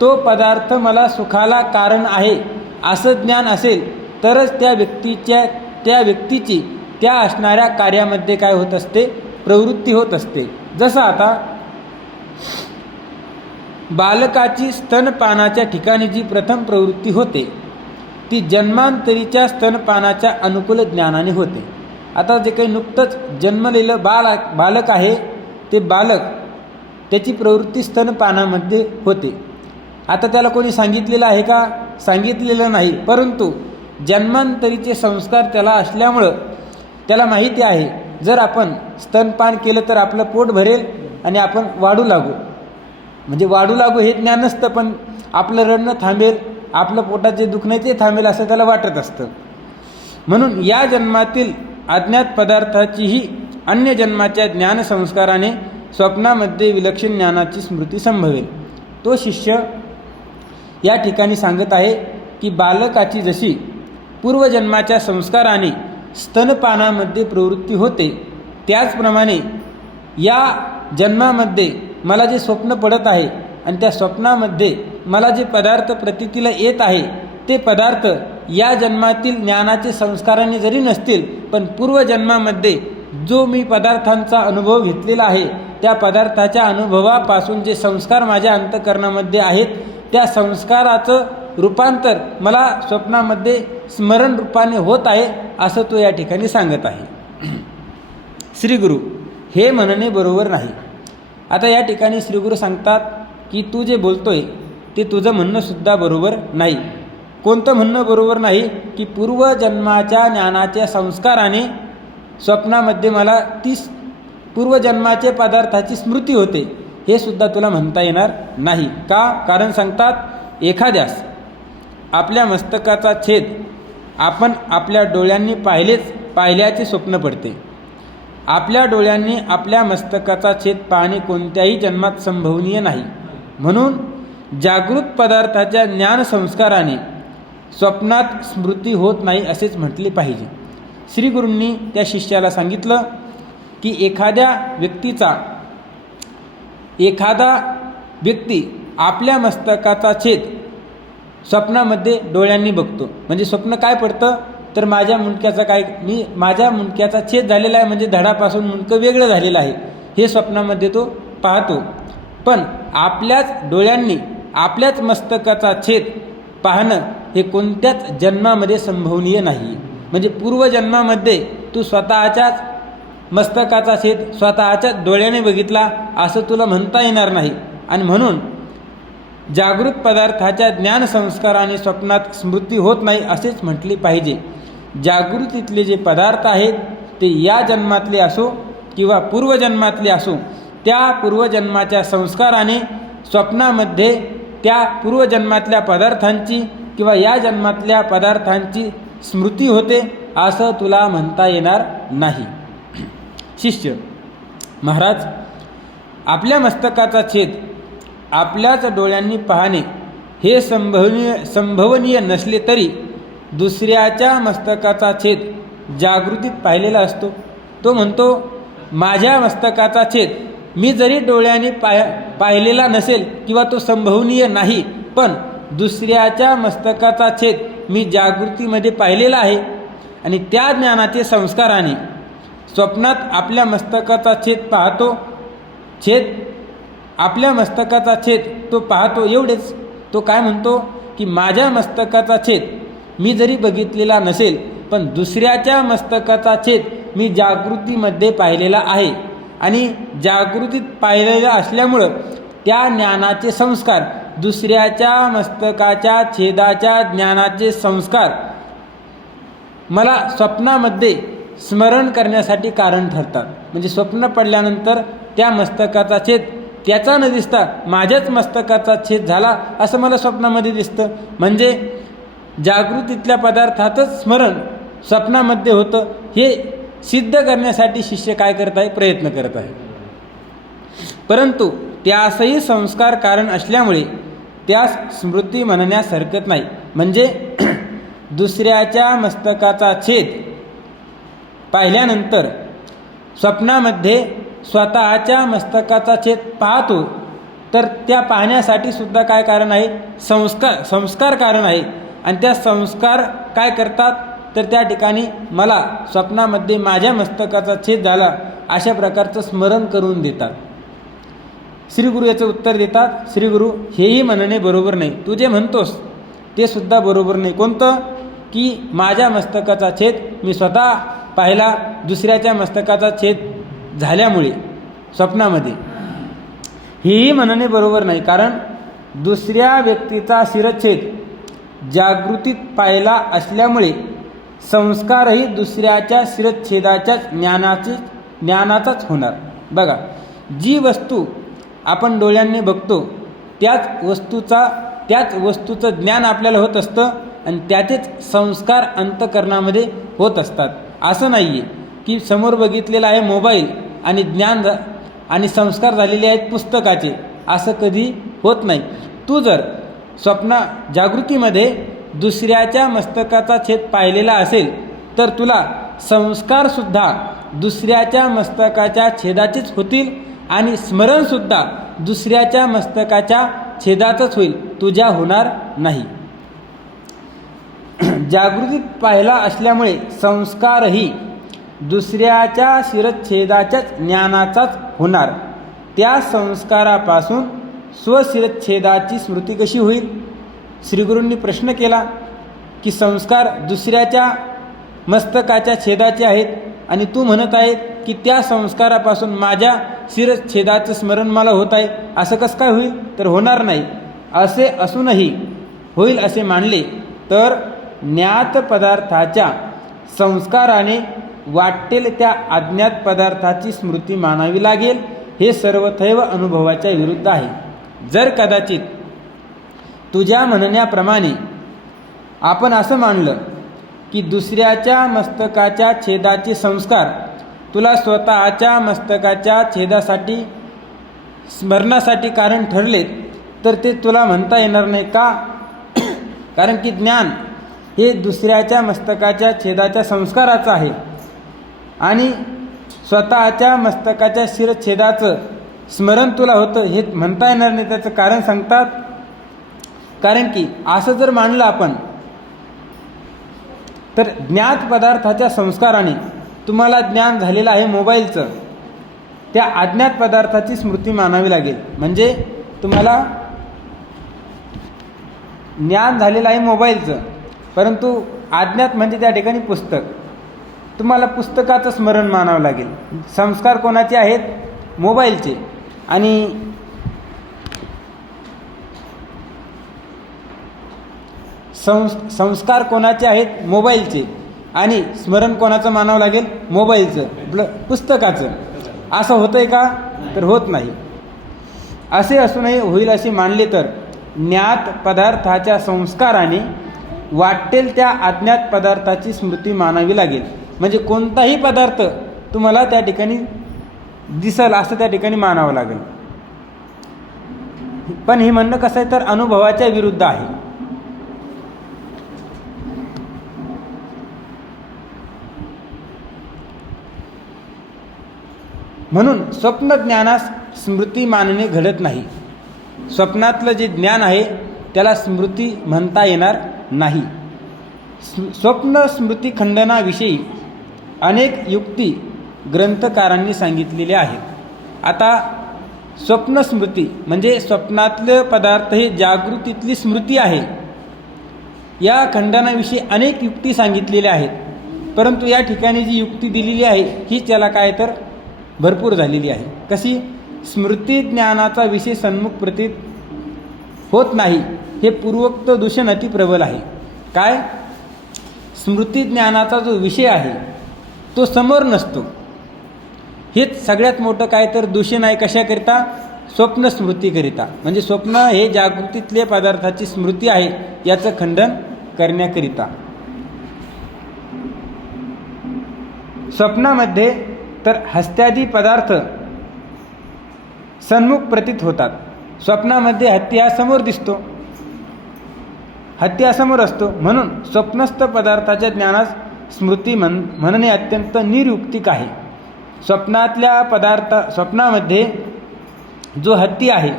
तो पदार्थ मला सुखाला कारण आहे असं ज्ञान असेल तरच त्या व्यक्तीची त्या असणाऱ्या कार्यामध्ये काय होत असते, प्रवृत्ती होत असते. जसं आता बालकाची स्तनपानाच्या ठिकाणी जी प्रथम प्रवृत्ती होते ती जन्मांतरीच्या स्तनपानाच्या अनुकूल ज्ञानाने होते. आता जे काही नुकतंच जन्मलेलं बालक आहे ते बालक त्याची प्रवृत्ती स्तनपानामध्ये होते. आता त्याला कोणी सांगितलेलं आहे का, सांगितलेलं नाही, परंतु जन्मांतरीचे संस्कार त्याला असल्यामुळं त्याला माहिती आहे जर आपण स्तनपान केलं तर आपलं पोट भरेल आणि आपण वाढू लागू. म्हणजे वाढू लागू हे ज्ञान नसतं, पण आपलं रडणं थांबेल, आपलं पोटाचे दुखणं ते थांबेल असं त्याला वाटत असतं. म्हणून या जन्मातील अज्ञात पदार्थाचीही अन्य जन्माच्या ज्ञानसंस्काराने स्वप्नामध्ये विलक्षण ज्ञानाची स्मृती संभवेल. तो शिष्य या ठिकाणी सांगत आहे की बालकाची जशी पूर्वजन्माच्या संस्काराने स्तनपानामध्ये प्रवृत्ती होते, त्याचप्रमाणे या जन्मामध्ये मला जे स्वप्न पडत आहे आणि त्या स्वप्नामध्ये मला जे पदार्थ प्रतीतीला येत आहे ते पदार्थ या जन्मातील ज्ञानाचे संस्काराने जरी नसतील, पण पूर्वजन्मामध्ये जो मी पदार्थांचा अनुभव घेतलेला आहे त्या पदार्थाच्या अनुभवापासून जे संस्कार माझ्या अंतःकरणामध्ये आहेत त्या संस्काराचं रूपांतर मला स्वप्नामध्ये स्मरण रूपाने होत आहे असं तो या ठिकाणी सांगत आहे. श्री गुरु, हे म्हणणे बरोबर नाही. आता या ठिकाणी श्री गुरु सांगतात की तू जे बोलतोय ते तुझं म्हणणंसुद्धा बरोबर नाही. कोणतं म्हणणं बरोबर नाही की पूर्वजन्माच्या ज्ञानाच्या संस्काराने स्वप्नामध्ये मला ती पूर्वजन्माच्या पदार्थाची स्मृती होते, हे सुद्धा तुला म्हणता येणार नाही. का? कारण सांगतात एखाद्यास आपल्या मस्तकाचा छेद आपण आपल्या डोळ्यांनी पाहिल्याचे स्वप्न पडते. आपल्या डोळ्यांनी आपल्या मस्तकाचा छेद पाहणे कोणत्याही जन्मात संभवनीय नाही. म्हणून जागृत पदार्थाच्या ज्ञानसंस्काराने स्वप्नात स्मृती होत नाही असेच म्हटले पाहिजे. श्री गुरूंनी त्या शिष्याला सांगितलं की एखादा व्यक्ती आपल्या मस्तकाचा छेद स्वप्नामध्ये डोळ्यांनी बघतो. म्हणजे स्वप्न काय पडतं तर माझ्या मुंडक्याचा छेद झालेला आहे, म्हणजे धडापासून मुंडकं वेगळं झालेलं आहे हे स्वप्नामध्ये तो पाहतो. पण आपल्याच डोळ्यांनी आपल्याच मस्तकाचा छेद पाहणं हे कोणत्याच जन्मामध्ये संभवनीय नाही. म्हणजे पूर्वजन्मामध्ये तू स्वतःच्याच मस्तकाचा छेद स्वतःच्याच डोळ्याने बघितला असं तुला म्हणता येणार नाही. आणि म्हणून जागृत पदार्थाच्या ज्ञान संस्काराने स्वप्नात स्मृती होत नाही असेच म्हटले पाहिजे. जागृतीतले जे पदार्थ आहेत ते या जन्मातले असो किंवा पूर्वजन्मातले असो, त्या पूर्वजन्माच्या संस्काराने स्वप्नामध्ये त्या पूर्वजन्मातल्या पदार्थांची किंवा या जन्मातल्या पदार्थांची स्मृती होते असं तुला म्हणता येणार नाही. शिष्य: महाराज, आपल्या मस्तकाचा छेद आपल्याच डोळ्यांनी पाहणे हे संभवनीय नसले तरी दुसऱ्याच्या मस्तकाचा छेद जागृतीत पाहिलेला असतो. तो म्हणतो, माझ्या मस्तकाचा छेद मी जरी डोळ्यांनी पाहिलेला नसेल किंवा तो संभवनीय नाही, पण दुसऱ्याच्या मस्तकाचा छेद मी जागृतीमध्ये पाहिलेला आहे. आणि त्या ज्ञानाचे संस्काराने स्वप्नात आपल्या मस्तकाचा छेद आपल्या मस्तकाचा छेद तो पाहतो. एवढेच. तो काय म्हणतो की माझ्या मस्तकाचा छेद मी जरी बघितलेला नसेल, पण दुसऱ्याच्या मस्तकाचा छेद मी जागृतीमध्ये पाहिलेला आहे. आणि जागृतीत पाहिलेला असल्यामुळं त्या ज्ञानाचे संस्कार, दुसऱ्याच्या मस्तकाच्या छेदाच्या ज्ञानाचे संस्कार मला स्वप्नामध्ये स्मरण करण्यासाठी कारण ठरतात. म्हणजे स्वप्न पडल्यानंतर त्या मस्तकाचा छेद त्याचा न दिसता माझ्याच मस्तकाचा छेद झाला असं मला स्वप्नामध्ये दिसतं. म्हणजे जागृतीतल्या पदार्थातच स्मरण स्वप्नामध्ये होतं हे सिद्ध करण्यासाठी शिष्य काय करत आहे? प्रयत्न करत आहे. परंतु त्यासही संस्कार कारण असल्यामुळे त्यास स्मृती म्हणण्यास हरकत नाही. म्हणजे दुसऱ्याच्या मस्तकाचा छेद पाहिल्यानंतर स्वप्नामध्ये स्वतःच्या मस्तकाचा छेद पाहतो, तर त्या पाहण्यासाठी सुद्धा काय कारण आहे? संस्कार कारण आहे. आणि त्या संस्कार काय करतात? तर त्या ठिकाणी मला स्वप्नामध्ये माझ्या मस्तकाचा छेद झाला अशा प्रकारचं स्मरण करून देतात. श्रीगुरु याचं उत्तर देतात, श्रीगुरु हेही म्हणणे बरोबर नाही. तू जे म्हणतोस ते सुद्धा बरोबर नाही. कोणतं? की माझ्या मस्तकाचा छेद मी स्वतः पाहिला, दुसऱ्याच्या मस्तकाचा छेद झाल्यामुळे स्वप्नामध्ये, हेही म्हणणे बरोबर नाही. कारण दुसऱ्या व्यक्तीचा शिरच्छेद जागृतीत पाहिला असल्यामुळे संस्कारही दुसऱ्याच्या शिरच्छेदाच्या ज्ञानाचाच होणार. बघा, जी वस्तू आपण डोळ्यांनी बघतो त्याच वस्तूचं ज्ञान आपल्याला होत असतं आणि त्याचेच संस्कार अंतःकरणामध्ये होत असतात. असं नाही आहे की समोर बघितलेला आहे मोबाईल आणि ज्ञान आणि संस्कार झालेले आहेत पुस्तकाचे, असं कधी होत नाही. तू जर जागृतीमध्ये दुसऱ्याच्या मस्तकाचा छेद पाहिलेला असेल तर तुला संस्कारसुद्धा दुसऱ्याच्या मस्तकाच्या छेदाचेच होतील आणि स्मरणसुद्धा दुसऱ्याच्या मस्तकाच्या छेदाचंच होईल, तुझ्या होणार नाही. जागृतीत पाहिला असल्यामुळे संस्कारही दुसऱ्याच्या शिरच्छेदाच्याच ज्ञानाचाच होणार. त्या संस्कारापासून स्वशिरच्छेदाची स्मृती कशी होईल? श्रीगुरूंनी प्रश्न केला की संस्कार दुसऱ्याच्या मस्तकाच्या छेदाचे आहेत आणि तू म्हणत आहे की त्या संस्कारापासून माझ्या शिरच्छेदाचं स्मरण मला होत आहे, असं कसं काय होईल? तर होणार नाही. असे असूनही होईल असे मानले तर ज्ञात पदार्थाच्या संस्काराने वाटेल त्या अज्ञात पदार्थाची स्मृती मानावी लागेल. हे सर्वथैव अनुभवाच्या विरुद्ध आहे. जर कदाचित तुझ्या म्हणण्याप्रमाणे आपण असं मानलं की दुसऱ्याच्या मस्तकाच्या छेदाचे संस्कार तुला स्वतःच्या मस्तकाच्या छेदासाठी स्मरणासाठी कारण ठरले तर ते तुला म्हणता येणार नाही. का? कारण की ज्ञान हे दुसऱ्याच्या मस्तकाच्या छेदाच्या संस्काराचं आहे आणि स्वतःच्या मस्तकाच्या शिरच्छेदाचं स्मरण तुला होतं हे म्हणता येणार नाही. त्याचं कारण सांगतात, कारण की असं जर मानलं आपण तर ज्ञात पदार्थाच्या संस्काराने तुम्हाला ज्ञान झालेलं आहे मोबाईलचं, त्या अज्ञात पदार्थाची स्मृती मानावी लागेल. म्हणजे तुम्हाला ज्ञान झालेलं आहे मोबाईलचं, परंतु अज्ञात म्हणजे त्या ठिकाणी पुस्तक. तुम्हाला पुस्तकाचं स्मरण मानावं लागेल. संस्कार कोणाचे आहेत? मोबाईलचे. आणि संस्कार कोणाचे आहेत? मोबाईलचे. आणि स्मरण कोणाचं मानावं लागेल? मोबाईलचं, पुस्तकाचं. असं होतं आहे का? तर होत नाही. असे असूनही होईल असे मानले तर ज्ञात पदार्थाच्या संस्काराने वाटेल त्या अज्ञात पदार्थाची स्मृती मानावी लागेल. म्हणजे कोणताही पदार्थ तुम्हाला त्या ठिकाणी दिसल असं त्या ठिकाणी मानावं लागेल. पण हे म्हणणं कसं आहे तर अनुभवाच्या विरुद्ध आहे. म्हणून स्वप्नज्ञानास स्मृती मानणे घडत नाही. स्वप्नातलं जे ज्ञान आहे त्याला स्मृती म्हणता येणार नाही. स्वप्न स्मृती खंडनाविषयी अनेक युक्ती ग्रंथकारांनी सांगितलेल्या आहेत. आता स्वप्नस्मृती म्हणजे स्वप्नातले पदार्थ हे जागृतीतली स्मृती आहे. या खंडनाविषयी अनेक युक्ती सांगितलेल्या आहेत, परंतु या ठिकाणी जी युक्ती दिलेली आहे ही त्याला काय तर भरपूर झालेली आहे. कशी? स्मृती ज्ञानाचा विषय सन्मुख प्रतीत होत नाही हे पूर्वोक्त दूषण अति प्रबल आहे. काय? स्मृती ज्ञानाचा जो विषय आहे तो समोर नसतो. हेच सगळ्यात मोठं काय तर दूषण आहे. कशाकरिता? स्वप्नस्मृतीकरिता. म्हणजे स्वप्न हे जागृतीतल्या पदार्थाची स्मृती आहे याचं खंडन करण्याकरिता. स्वप्नामध्ये तर हस्त्यादी पदार्थ सन्मुख प्रतीत होतात. स्वप्नामध्ये हत्ती हा समोर दिसतो, हत्ती हा समोर असतो. म्हणून स्वप्नस्थ पदार्थाच्या ज्ञानास स्मृती म्हणणे अत्यंत निरुक्तिक आहे. स्वप्नामध्ये जो हत्ती आहे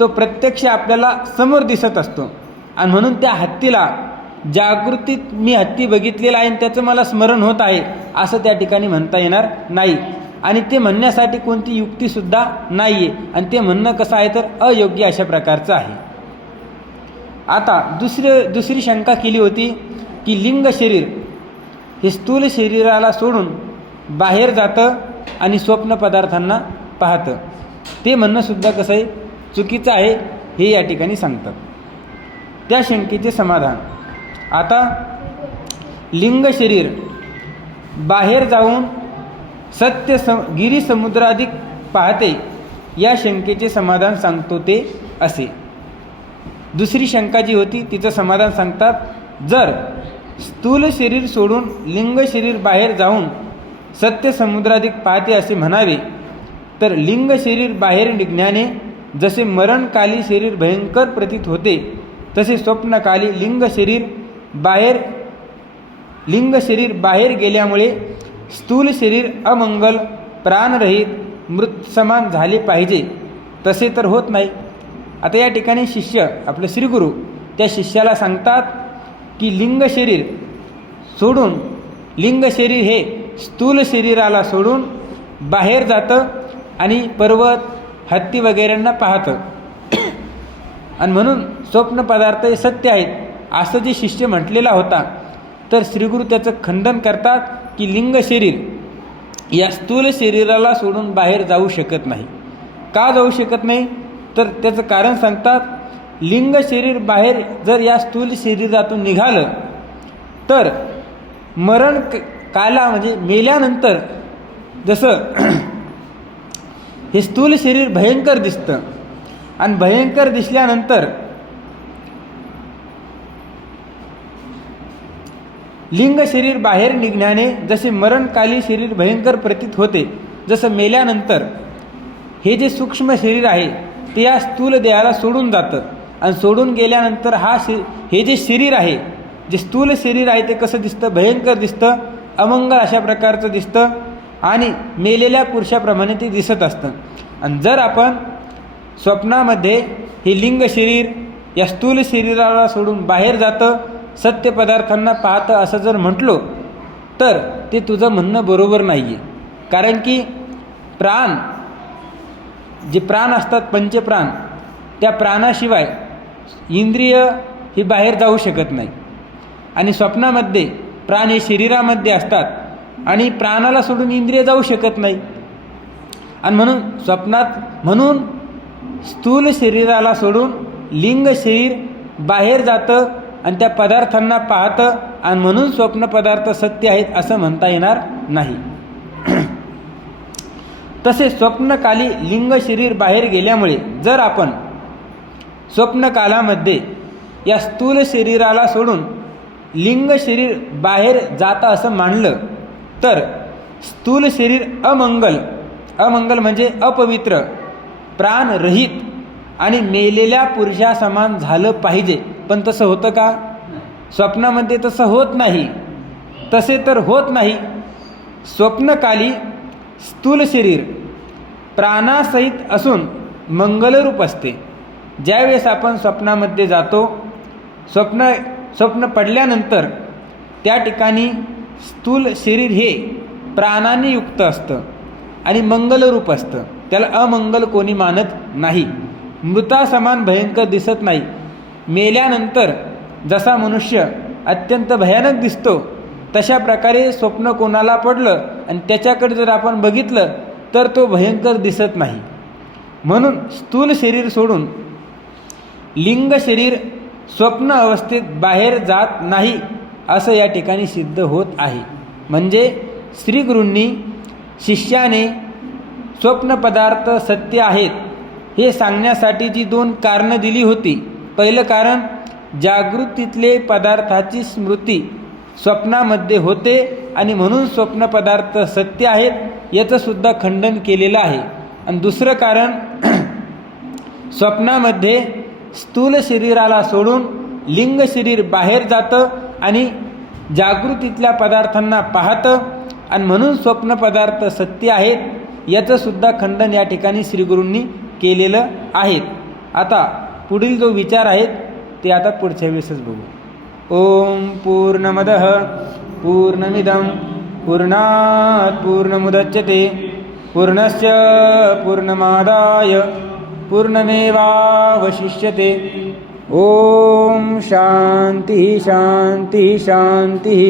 तो प्रत्यक्ष आपल्याला समोर दिसत असतो आणि म्हणून त्या हत्तीला जागृतीत मी हत्ती बघितलेला आहे आणि त्याचं मला स्मरण होत आहे असं त्या ठिकाणी म्हणता येणार नाही. आणि ते म्हणण्यासाठी कोणती युक्तीसुद्धा नाही आहे. आणि ते म्हणणं कसं आहे तर अयोग्य अशा प्रकारचं आहे. आता दुसरी शंका केली होती की लिंग शरीर हे स्थूल शरीराला सोडून बाहेर जातं आणि स्वप्न पदार्थांना पाहतं. ते म्हणणंसुद्धा कसं आहे? चुकीचं आहे हे या ठिकाणी सांगतात. त्या शंकेचे समाधान. आता लिंग शरीर बाहेर जाऊन सत्य गिरी समुद्राधिक पाहते या शंकेचे समाधान सांगतो ते असे. दुसरी शंका जी होती तिचं समाधान सांगतात. जर स्थूल शरीर सोडून लिंग शरीर बाहेर जाऊन सत्य समुद्राधिक पाहते असे म्हणावे तर लिंग शरीर बाहेर निघण्याने जसे मरणकाली शरीर भयंकर प्रतीत होते तसे स्वप्नकाली लिंग शरीर बाहेर गेल्यामुळे स्थूल शरीर अमंगल प्राणरहित मृत समान झाले पाहिजे तसे तर होत नाही. आता या ठिकाणी शिष्य आपले श्रीगुरू त्या शिष्याला सांगतात की लिंग शरीर हे स्थूल शरीराला सोडून बाहेर जातं आणि पर्वत हत्ती वगैरेंना पाहतं आणि म्हणून स्वप्न पदार्थ हे सत्य आहेत असं जे शिष्य म्हटलेला होता. तर श्रीगुरू त्याचं खंडन करतात की लिंग शरीर या स्थूल शरीराला सोडून बाहेर जाऊ शकत नाही. का जाऊ शकत नाही तर त्याचं कारण सांगतात. लिंग शरीर बाहेर जर या स्थूल शरीरातून निघालं तर मरण काला म्हणजे मेल्यानंतर जसं हे स्थूल शरीर भयंकर दिसतं आणि भयंकर दिसल्यानंतर लिंग शरीर बाहेर निघण्याने जसे मरणकाली शरीर भयंकर प्रतीत होते, जसं मेल्यानंतर हे जे सूक्ष्म शरीर आहे ते या स्थूल देहाला सोडून जातं आणि सोडून गेल्यानंतर हे जे शरीर आहे, जे स्थूल शरीर आहे ते कसं दिसतं? भयंकर दिसतं, अमंगल अशा प्रकारचं दिसतं आणि मेलेल्या पुरुषाप्रमाणे ते दिसत असतं. आणि जर आपण स्वप्नामध्ये हे लिंग शरीर या स्थूल शरीराला सोडून बाहेर जातं, सत्य पदार्थांना पाहतं असं जर म्हटलो तर ते तुझं म्हणणं बरोबर नाही आहे. कारण की जे प्राण असतात पंचप्राण, त्या प्राणाशिवाय इंद्रिय ही बाहेर जाऊ शकत नाही. आणि स्वप्नामध्ये प्राण हे शरीरामध्ये असतात आणि प्राणाला सोडून इंद्रिय जाऊ शकत नाही. आणि म्हणून म्हणून स्थूल शरीराला सोडून लिंग शरीर बाहेर जातं आणि त्या पदार्थांना पाहतं आणि म्हणून स्वप्न पदार्थ सत्य आहेत असं म्हणता येणार नाही. तसेच स्वप्नकाली लिंग शरीर बाहेर गेल्यामुळे जर आपण स्वप्नकालामध्ये या स्थूल शरीराला सोडून लिंग शरीर बाहेर जातं असं मानलं तर स्थूल शरीर अमंगल म्हणजे अपवित्र, प्राणरहित आणि मेलेल्या पुरुषासमान झालं पाहिजे. पण तसं होतं का? स्वप्नामध्ये तसं होत नाही. तसे तर होत नाही. स्वप्नकाली स्थूल शरीर प्राणासहित असून मंगलरूप असते. ज्यावेळेस आपण स्वप्नामध्ये जातो, स्वप्न पडल्यानंतर त्या ठिकाणी स्थूल शरीर हे प्राणाने युक्त असतं आणि मंगलरूप असतं. त्याला अमंगल कोणी मानत नाही. मृतासमान भयंकर दिसत नाही. मेल्यानंतर जसा मनुष्य अत्यंत भयानक दिसतो तशा प्रकारे स्वप्न कोणाला पडलं आणि त्याच्याकडे जर आपण बघितलं तर तो भयंकर दिसत नाही. म्हणून स्थूल शरीर सोडून लिंग शरीर स्वप्न अवस्थेत बाहेर जात नाही असं या ठिकाणी सिद्ध होत आहे. म्हणजे श्रीगुरूंनी शिष्याने स्वप्न पदार्थ सत्य आहेत हे सांगण्यासाठी जी 2 कारणं दिली होती. पहिलं कारण, जागृतीतले पदार्थाची स्मृती स्वप्नामध्ये होते आणि म्हणून स्वप्न पदार्थ सत्य आहेत याचं सुद्धा खंडन केलेलं आहे. आणि दुसरं कारण, स्वप्नामध्ये स्थूल शरीराला सोडून लिंग शरीर बाहेर जातं आणि जागृतीतल्या पदार्थांना पाहतं आणि म्हणून स्वप्न पदार्थ सत्य आहेत याचं सुद्धा खंडन या ठिकाणी श्रीगुरूंनी केलेलं आहे. आता पुढील जो विचार आहेत ते आता पुढच्या वेळेसच बघू. ओम पूर्णमदः पूर्णमिदं पूर्णात् पूर्णमुदच्यते पूर्णस्य पूर्णमादाय पूर्णमेवावशिष्यते. ओम शांती शांती शांती.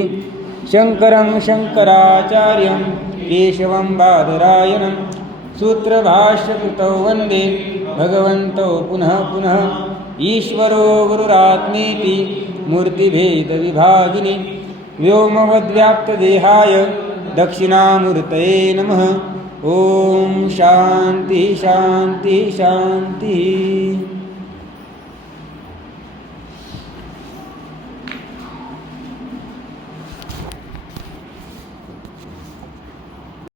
शंकरं शंकराचार्यं केशवं बादरायणं सूत्रभाष्यकृतौ वन्दे भगवन्तौ पुनः पुनः. ईश्वरो गुरुरात्मेति मूर्तिभेदविभागिनि व्योमवद्व्याप्तदेहाय दक्षिणामूर्तये नमः. ओम शांती शांती शांती.